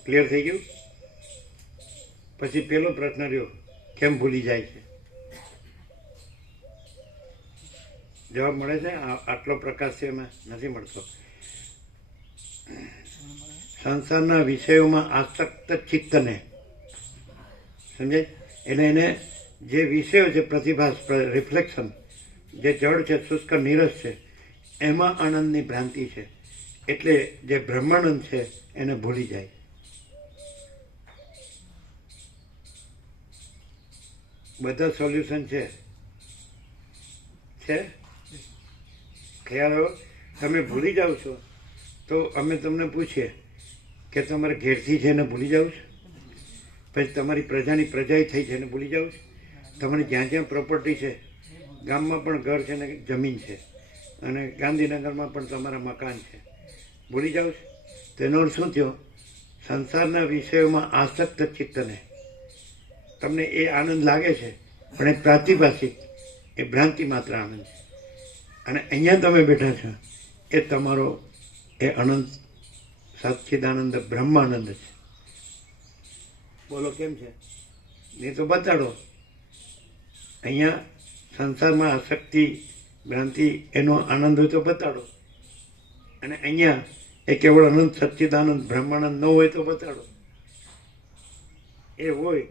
ક્લિયર થઈ ગયું? પછી પેલો પ્રશ્ન રહ્યો, કેમ ભૂલી જાય છે? જવાબ મળે છે? આટલો પ્રકાશ છે એમાં નથી મળતો. સંસારના વિષયોમાં આસક્ત ચિત્તને સમજાય? એને જે વિષયો છે, પ્રતિભાસ, રિફ્લેક્શન, જે જળ છે, શુષ્ક, નીરસ છે, એમાં આનંદની ભ્રાંતિ છે. એટલે જે બ્રહ્માનંદ છે એને ભૂલી જાય. બધા સોલ્યુશન છે. ખ્યાલ આવ્યો? તમે ભૂલી જાઓ છો તો અમે તમને પૂછીએ કે તમારે ઘેરથી છે એને ભૂલી જાવ છો? પછી તમારી પ્રજાની પ્રજાએ થઈ છે એને ભૂલી જાવ છો? તમારી જ્યાં જ્યાં પ્રોપર્ટી છે, ગામમાં પણ ઘર છે ને જમીન છે, અને ગાંધીનગરમાં પણ તમારા મકાન છે, ભૂલી જાવ છો? તેનો અર્થ શું થયો? સંસારના વિષયોમાં આસક્ત ચિત્તને તમને એ આનંદ લાગે છે, પણ એ પ્રાતિભાષિક, એ ભ્રાંતિ માત્ર આનંદ છે. અને અહીંયા તમે બેઠા છો એ તમારો એ અનંત સચ્ચિદાનંદ બ્રહ્માનંદ છે. બોલો કેમ છે? નહીં તો બતાડો. અહીંયા સંસારમાં આસક્તિ, ભ્રાંતિ, એનો આનંદ હોય તો બતાડો. અને અહીંયા એ કેવળ અનંત સચ્ચિદાનંદ બ્રહ્માનંદ ન હોય તો બતાડો. એ હોય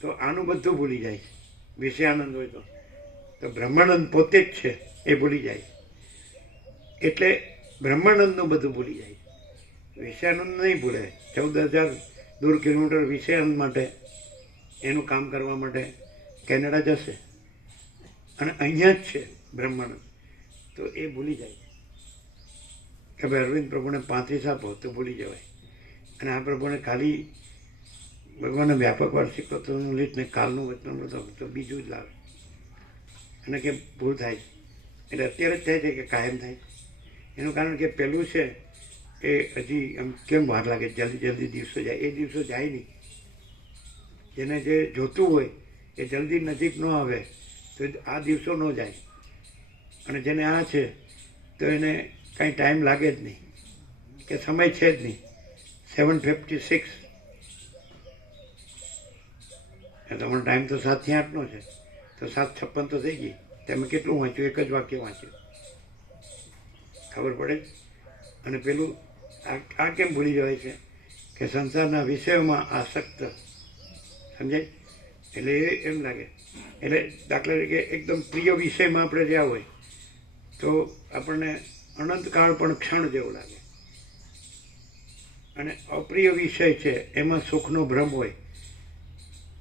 તો આનું બધું ભૂલી જાય. વિષયાનંદ હોય તો બ્રહ્માનંદ પોતે જ છે એ ભૂલી જાય. એટલે બ્રહ્માનંદનું બધું ભૂલી જાય. વિષયાનંદ નહીં ભૂલે. 14,000 દૂર કિલોમીટર વિષયાનંદ માટે, એનું કામ કરવા માટે કેનેડા જશે, અને અહીંયા જ છે બ્રહ્માનંદ, તો એ ભૂલી જાય કે ભાઈ અરવિંદ પ્રભુને 35 આપો તો ભૂલી જવાય. અને આ પ્રભુને ખાલી ભગવાનના વ્યાપક વાર્ષિકોત્સવનું લિસ્ટ ને કાલનું વચનામૃત તો બીજું જ લાવે, અને કે ભૂલ થાય. એટલે અત્યારે જ થાય છે કે કાયમ થાય. એનું કારણ કે પેલું છે એ હજી આમ કેમ વાર લાગે, જલ્દી જલ્દી દિવસો જાય. એ દિવસો જાય નહીં. જેને જે જોતું હોય એ જલ્દી નજીક ન આવે તો આ દિવસો ન જાય. અને જેને આ છે તો એને કાંઈ ટાઈમ લાગે જ નહીં, કે સમય છે જ નહીં. 7:56 તમારો ટાઈમ તો 7 થી 8નો છે, તો 7:56 તો થઈ ગઈ. તમે કેટલું વાંચ્યું? એક જ વાક્ય વાંચ્યું. ખબર પડે? અને પેલું આ કેમ ભૂલી જવાય છે કે સંસારના વિષયોમાં આસક્ત, સમજાય? એટલે એમ લાગે. એટલે દાખલા તરીકે એકદમ પ્રિય વિષયમાં આપણે રહ્યા હોય તો આપણને અનંતકાળ પણ ક્ષણ જેવું લાગે. અને અપ્રિય વિષય છે એમાં સુખનો ભ્રમ હોય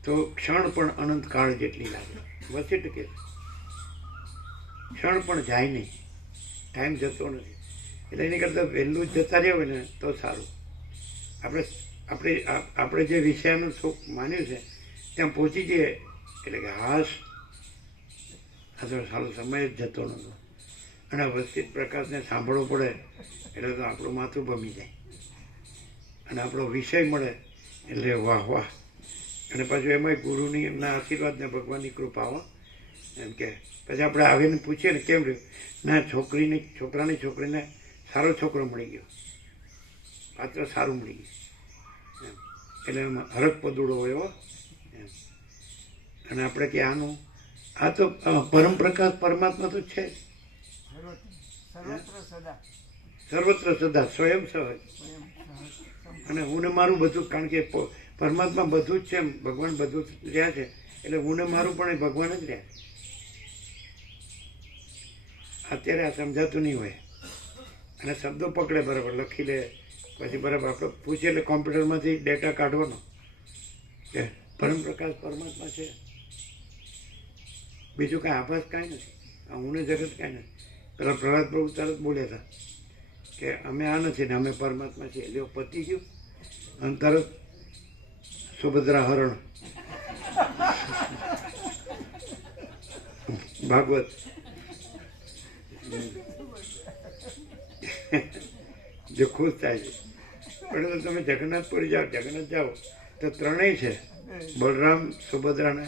તો ક્ષણ પણ અનંતકાળ જેટલી લાગે. વચિટ કે ક્ષણ પણ જાય નહીં, ટાઈમ જતો નથી. એટલે એની કરતાં વહેલું જ જતા રહ્યા હોય ને તો સારું. આપણે જે વિષયનું સુખ માન્યું છે ત્યાં પહોંચી જઈએ એટલે કે હાશ, આ તો સારો સમય જ જતો નહોતો. અને અવસ્થિત પ્રકાશને સાંભળવો પડે એટલે તો આપણું માથું ભમી જાય. અને આપણો વિષય મળે એટલે વાહ વાહ. અને પાછું એમાંય ગુરુની એમના આશીર્વાદ ને ભગવાનની કૃપા હો. એમ કે પછી આપણે આવીને પૂછીએ ને કેમ રહ્યું? ના, છોકરાની છોકરીને સારો છોકરો મળી ગયો, પાત્ર સારું મળી ગયું એમ. એટલે એમાં હરખ પદુડો હોય હો એમ. અને આપણે કે આનું આ તો પરમ પ્રકાશ પરમાત્મા તો છે જ સર્વત્ર સદા સ્વયં સહજ. અને હું ને મારું બધું, કારણ કે પરમાત્મા બધું જ છે, ભગવાન બધું જ રહ્યા છે, એટલે હું ને મારું પણ એ ભગવાન જ રહ્યા. અત્યારે આ સમજાતું નહીં હોય અને શબ્દો પકડે બરાબર, લખી લે, પછી બરાબર આપણે પૂછીએ એટલે કોમ્પ્યુટરમાંથી ડેટા કાઢવાનો કે પરમપ્રકાશ પરમાત્મા છે, બીજું કાંઈ આભાસ કાંઈ નથી, આ ઊને જગત કાંઈ નથી. પેલા પ્રહલાદ પ્રભુ તરત બોલ્યા હતા કે અમે આ નથી ને અમે પરમાત્મા છીએ, એટલે પતી ગયું અને તરત સુભદ્રા હરણ ભાગવત જે ખુશ થાય છે. પરંતુ તમે જગન્નાથપુરી જાઓ, જગન્નાથ જાઓ તો ત્રણેય છે, બલરામ, સુભદ્રા અને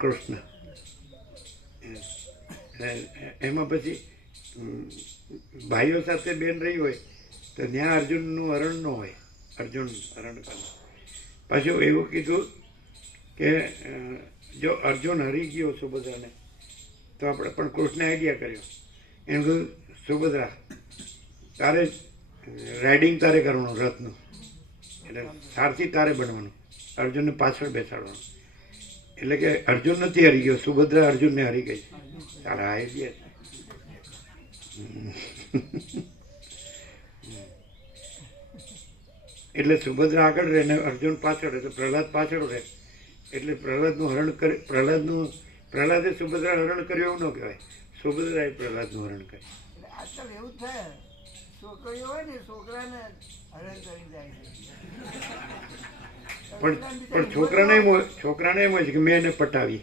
કૃષ્ણ. એમાં પછી ભાઈઓ સાથે બેન રહી હોય તો ત્યાં અર્જુનનું હરણ ન હોય, અર્જુન હરણ કરે. પાછું એવું કીધું કે જો અર્જુન હરી ગયો સુભદ્રાને તો આપણે પણ કૃષ્ણ આઈડિયા કર્યો, એમ કહ્યું સુભદ્રા તારે રાઇડિંગ તારે કરવાનું રથનું, એટલે સારથી તારે બનવાનું, અર્જુનને પાછળ બેસાડવાનું. એટલે કે અર્જુન નથી હરી ગયો, સુભદ્રા અર્જુનને હરી ગઈ. તારા આઈડિયા છે. એટલે સુભદ્રા આગળ રહે ને અર્જુન પાછળ, એટલે પ્રહલાદ પાછળ રહે. એટલે પ્રહલાદનું હરણ કરે, પ્રહલાદે સુભદ્રા હરણ કર્યું એવું ન કહેવાય, સુભદ્રાએ પ્રહલાદનું હરણ કર્યું. આજકાલ એવું થાય, છોકરીઓ હોય ને છોકરાને હરણ કરી જાય છે. પણ છોકરાને એમ હોય છે કે મેં એને પટાવી,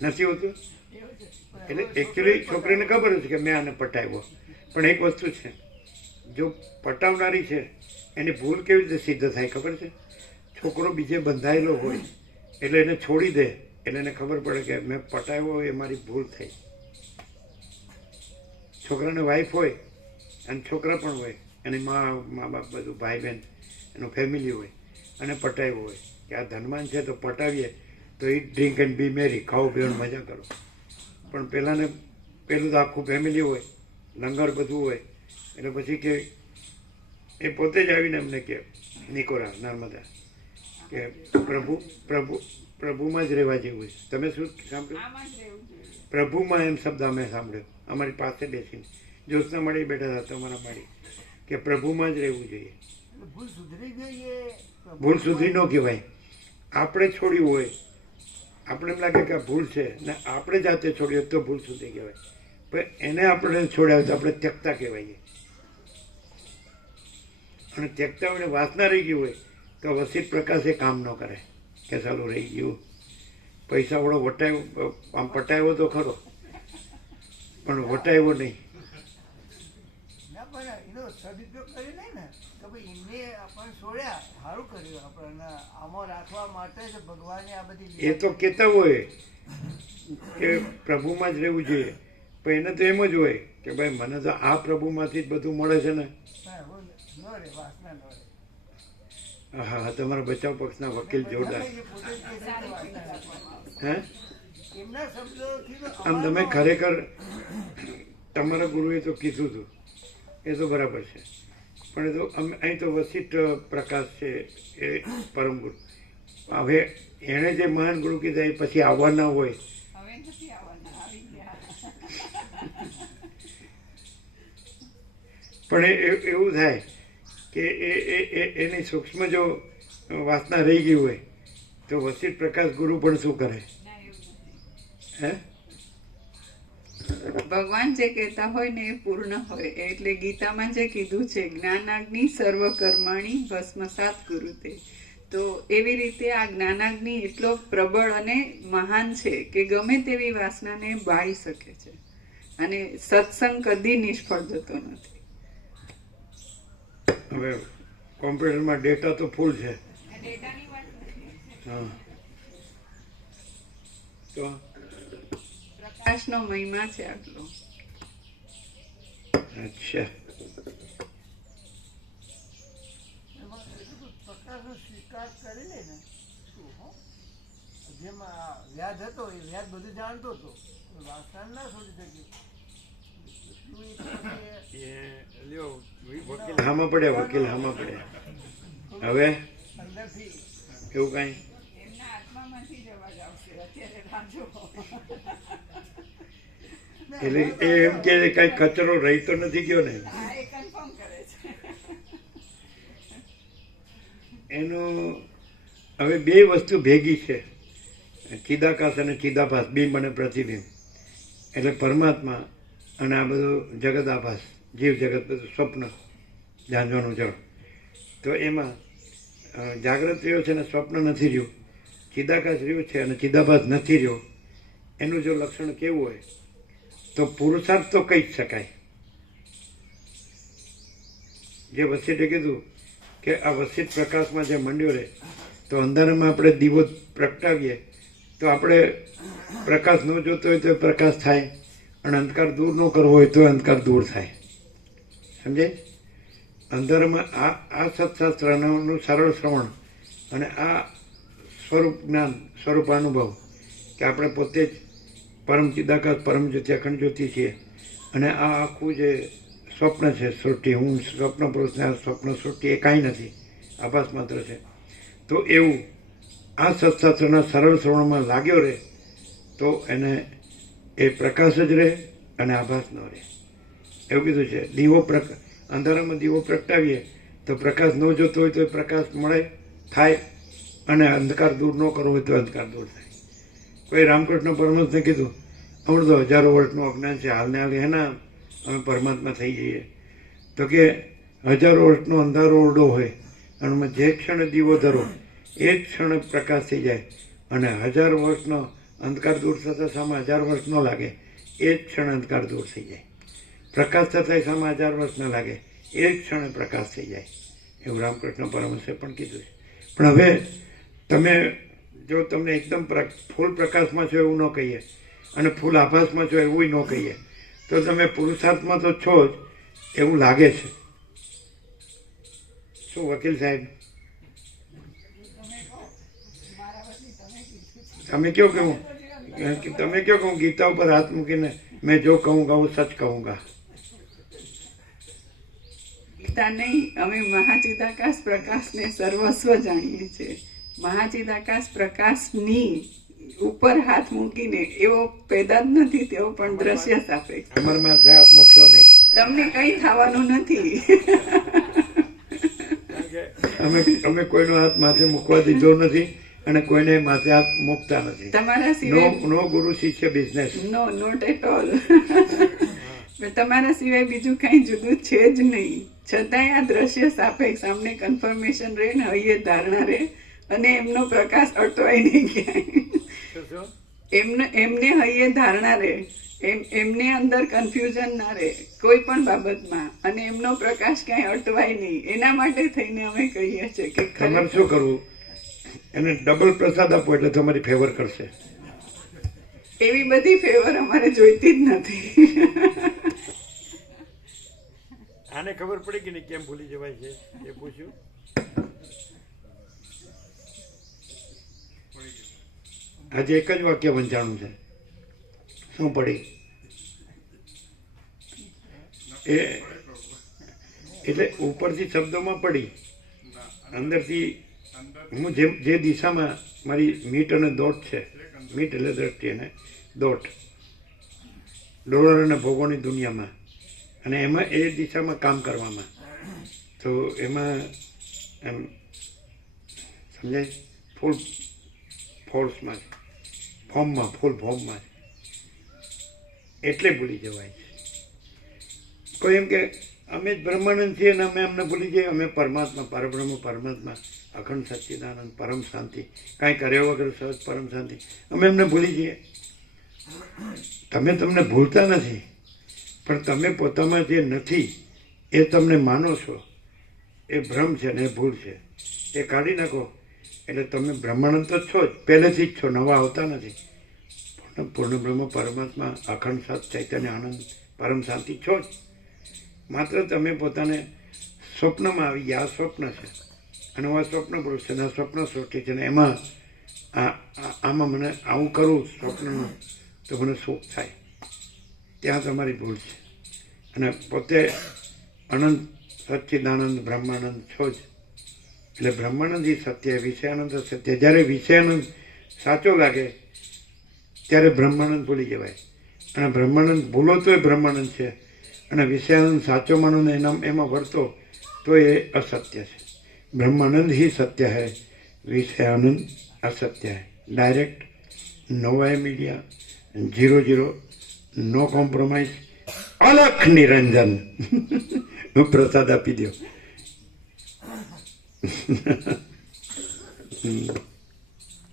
નથી હોતું. એટલે એકચ્યુઅલી છોકરીને ખબર છે કે મેં આને પટાવ્યો. પણ એક વસ્તુ છે, જો પટાવનારી છે એની ભૂલ કેવી રીતે સિદ્ધ થાય ખબર છે? છોકરો બીજે બંધાયેલો હોય એટલે એને છોડી દે એટલે એને ખબર પડે કે મેં પટાવ્યો એ મારી ભૂલ થઈ. છોકરાને વાઈફ હોય અને છોકરા પણ હોય, એની મા બાપ બધું ભાઈ બહેન એનું ફેમિલી હોય અને પટાવ્યો હોય કે આ ધનવાન છે તો પટાવીએ તો ઈટ ડ્રિંક એન્ડ બી મેરી, ખાઓ પીવાનું મજા કરો. પણ પેલું તો આખું ફેમિલી હોય, લંગર બધું હોય, એટલે પછી કે એ પોતે જ આવીને એમને કે નિકોરા નર્મદા કે પ્રભુમાં જ રહેવા જેવું છે. તમે શું સાંભળ્યું? પ્રભુમાં એમ શબ્દ અમે સાંભળ્યો અમારી પાસે બેસીને, જ્યોત્સના મળી બેઠા હતા તમારા મળી, કે પ્રભુમાં જ રહેવું જોઈએ. ભૂલ સુધરી ગઈ, ભૂલ સુધરી ન કહેવાય, આપણે છોડ્યું હોય, આપણે એમ લાગે કે આ ભૂલ છે ને આપણે જાતે છોડ્યું તો ભૂલ સુધરી કહેવાય. પણ એને આપણે છોડ્યા તો આપણે ત્યક્તા કહેવાય. અને ત્યક્તા હોય વાસના રહી ગઈ હોય તો વસિત પ્રકાશ એ કામ ન કરે કે ચાલું રહી ગયું, પૈસા વાળો વટાવ્યો, આમ પટાવ્યો તો ખરો પણ વટાવ્યો નહીં. ના પણ એનો સદુપયોગ કરી નહીં ને કે ભાઈ એમને આપણને છોડ્યા, સારું કર્યું, આપણને આમાં રાખવા માટે જ ભગવાને આ બધી. એ તો કહેતા હોય કે પ્રભુમાં જ રહેવું જોઈએ, પણ એને તો એમ જ હોય કે ભાઈ મને તો આ પ્રભુમાંથી જ બધું મળે છે ને. હા, તમારા બચાવ પક્ષના વકીલ જોરદાર. હે, આમ તમે ખરેખર તમારા ગુરુએ તો કીધું હતું એ તો બરાબર છે, પણ એ તો અહીં તો વસિષ્ઠ પ્રકાશ છે એ પરમ ગુરુ. હવે એણે જે મહાન ગુરુ કીધા એ પછી આવવાના હોય. પણ એવું થાય કે એની સૂક્ષ્મ જો વાસના રહી ગઈ હોય તો વસિષ્ઠ પ્રકાશ ગુરુ પણ શું કરે? હે, ભગવાન જે કહેતા હોય ને એ પૂર્ણ હોય. એટલે ગીતામાં જે કીધું છે જ્ઞાનાગ્નિ સર્વ કર્માણી ભસ્મસાત કુરુતે, તો એવી રીતે આ જ્ઞાનાગ્નિ એટલો પ્રબળ અને મહાન છે કે ગમે તેવી વાસનાને બાળી શકે છે અને સત્સંગ કદી નિષ્ફળ જતો નથી. હવે કોમ્પ્યુટરમાં ડેટા તો ફૂલ છે. હા, તો પ્રકાશનો મહિમા છે આટલો. અચ્છા, પ્રકાશનો સ્વીકાર કરી લે ને શું, જેમાં વ્યાજ હતો એ વ્યાજ બધું જાણતો હતો, વાસના ના છોડી શકે. હામાં પડ્યા વકીલ, હામાં પડ્યા. હવે અંદરથી એવું કઈ એમના આત્મામાંથી જ અવાજ આવશે અત્યારે રાજો. એટલે એ એમ કે કઈ કચરો રહી તો નથી ગયો ને હા એ કન્ફર્મ કરે છે. એનું હવે બે વસ્તુ ભેગી છે, ચિદાકાશ અને ચિદાભાસ, બિંબ અને પ્રતિબિંબ. એટલે પરમાત્મા અને આ બધું જગત આભાસ, જીવ જગત બધું સ્વપ્ન, ઝાંઝવાનું જળ. તો એમાં જાગ્રત રહ્યો છે અને સ્વપ્ન નથી રહ્યું, ચિદાકાશ રહ્યું છે અને ચિદાભાસ નથી રહ્યો. એનું જો લક્ષણ કેવું હોય તો પુરુષાર્થ તો કહી જ શકાય. જે વસીઠે કીધું કે આ વસીઠ પ્રકાશમાં જે મંડ્યો રહે, તો અંધારામાં આપણે દીવો પ્રગટાવીએ તો આપણે પ્રકાશ ન જોતો હોય તો પ્રકાશ થાય, અને અંધકાર દૂર ન કરવો હોય તો અંધકાર દૂર થાય. સમજે? અંધારામાં આ સત્શાસ્ત્રનું સરળ શ્રવણ અને આ સ્વરૂપ જ્ઞાન, સ્વરૂપ અનુભવ કે આપણે પોતે જ પરમ ચિદાકાશ, પરમ જ્યોતિ, અખંડ જ્યોતિ છીએ, અને આ આખું જે સ્વપ્ન છે સૃષ્ટિ, હું સ્વપ્ન પુરુષને આ સ્વપ્ન સૃષ્ટિ એ કાંઈ નથી, આભાસ માત્ર છે. તો એવું આ સત્શાસ્ત્રના સરળ શ્રવણમાં લાગ્યો રહે તો એને એ પ્રકાશ જ રહે અને આભાસ ન રહે. એવું કીધું છે. દીવો અંધારામાં દીવો પ્રગટાવીએ તો પ્રકાશ ન જોતો હોય તો એ પ્રકાશ મળે, થાય, અને અંધકાર દૂર ન કરવો હોય તો અંધકાર દૂર થાય. કોઈ રામકૃષ્ણ પરમહંસને કીધું અમૃત 1000 વર્ષનું અજ્ઞાન છે, હાલને હાલ એના અમે પરમાત્મા થઈ જઈએ. તો કે 1000 વર્ષનો અંધારો ઓરડો હોય અને જે ક્ષણે દીવો ધરો એ જ ક્ષણે પ્રકાશ થઈ જાય, અને 1000 વર્ષનો અંધકાર દૂર થતા સામે 1000 વર્ષ ન લાગે, એ જ ક્ષણે અંધકાર દૂર થઈ જાય. પ્રકાશ થતા સામે 1000 વર્ષ ન લાગે, એ જ ક્ષણે પ્રકાશ થઈ જાય. એવું રામકૃષ્ણ પરમહંસે પણ કીધું છે. પણ હવે તમે જો તમને એકદમ ફૂલ પ્રકાશમાં છો એવું ન કહીએ, અને ફૂલ આભાસમાં છો એવું ન કહીએ, તો તમે પુરુષાર્થમાં તો છો જ એવું લાગે છે. શું વકીલ સાહેબ? તમે કયો કે હું ગીતા ઉપર હાથ મૂકીને મેં જો કહુંગા હું સચ કહુંગા? ગીતા નહીં, અમે મહાચિદાકાશ પ્રકાશને સર્વસ્વ જાણીએ છીએ. મહાચિદાકાશ પ્રકાશની ઉપર હાથ મૂકીને એવો પેદા જ નથી, તેઓ પણ દ્રશ્ય સાપેક્ષ. તમારા માથે હાથ મૂકશો નહીં, તમને કઈ થવાનું નથી. અમે કોઈનો હાથ માથે મૂકવા દીધો નથી અને કોઈને માથે હાથ મૂકતા નથી. તમારા સિવાય નો ગુરુ શિષ્ય business. No, not at all. તમારા સિવાય બીજું કઈ જુદું છે જ નહીં. છતાંય આ દ્રશ્ય સાપેક્ષ અમને કન્ફર્મેશન રહે ને હૈયે ધારણા રહે, અને એમનો પ્રકાશ અટવાય નહીં ક્યાંય. એમને હૈયે ધારણા રહે, એમને અંદર કન્ફ્યુઝન ના રહે કોઈ પણ બાબતમાં, અને એમનો પ્રકાશ ક્યાંય અટવાય નહીં. એના માટે થઈને અમે કહીએ છીએ કે તમારે શું કરવું, એને ડબલ પ્રસાદ આપો એટલે તમારી ફેવર કરશે. એવી બધી ફેવર અમારે જોઈતી જ નથી. આને ખબર પડી કે નહીં કેમ ભૂલી જવાય છે એ પૂછ્યું. આજે એક જ વાક્ય વંચાણું છે. શું પડી? એ એટલે ઉપરથી શબ્દોમાં પડી, અંદરથી હું જે દિશામાં મારી મીટ અને દોટ છે, મીટ એટલે દ્રષ્ટિ અને દોટ, ડોલર અને ભોગોની દુનિયામાં, અને એમાં એ દિશામાં કામ કરવામાં, તો એમાં એમ સમજાય ફૂલ ફોર્સમાં, ફોર્મમાં, ફૂલ ફોર્મમાં, એટલે ભૂલી જવાય છે. કોઈ એમ કે અમે જ બ્રહ્માનંદ છીએ અને અમે અમને ભૂલી જઈએ. અમે પરમાત્મા, પરબ્રહ્મ, પરમાત્મા, અખંડ સચ્ચિદાનંદ, પરમ શાંતિ, કાંઈ કર્યા વગર સહજ પરમ શાંતિ, અમે એમને ભૂલી જઈએ. તમે તમને ભૂલતા નથી, પણ તમે પોતામાં જે નથી એ તમને માનો છો, એ ભ્રમ છે ને એ ભૂલ છે. એ કાઢી નાખો એટલે તમે બ્રહ્માનંદ તો છો જ, પહેલેથી જ છો, નવા આવતા નથી. પૂર્ણ બ્રહ્મ, પરમાત્મા, અખંડ સત, ચૈતન્ય, આનંદ, પરમ શાંતિ છો જ. માત્ર તમે પોતાને સ્વપ્નમાં આવી ગયા. આ સ્વપ્ન છે અને આ સ્વપ્ન પુરુષ છે, આ સ્વપ્ન સૃષ્ટિ છે, ને એમાં આમાં મને આવું કરું સ્વપ્નમાં તો મને સુખ થાય, ત્યાં તમારી ભૂલ છે. અને પોતે અનંત સચ્ચિદાનંદ બ્રહ્માનંદ છો જ. એટલે બ્રહ્માનંદ એ સત્ય, વિષયાનંદ સત્ય. જ્યારે વિષયાનંદ સાચો લાગે ત્યારે બ્રહ્માનંદ ભૂલી જવાય. અને બ્રહ્માનંદ ભૂલો તોય બ્રહ્માનંદ છે, અને વિષયાનંદ સાચો માનો ને એમાં વર્તો તો એ અસત્ય છે. બ્રહ્માનંદ ही सत्य है, विषयानंद असत्य है. डायरेक्ट, नो वाय मीडिया, 00, नो कॉम्प्रोमाइज, अलख निरंजन. प्रसाद આપી દો.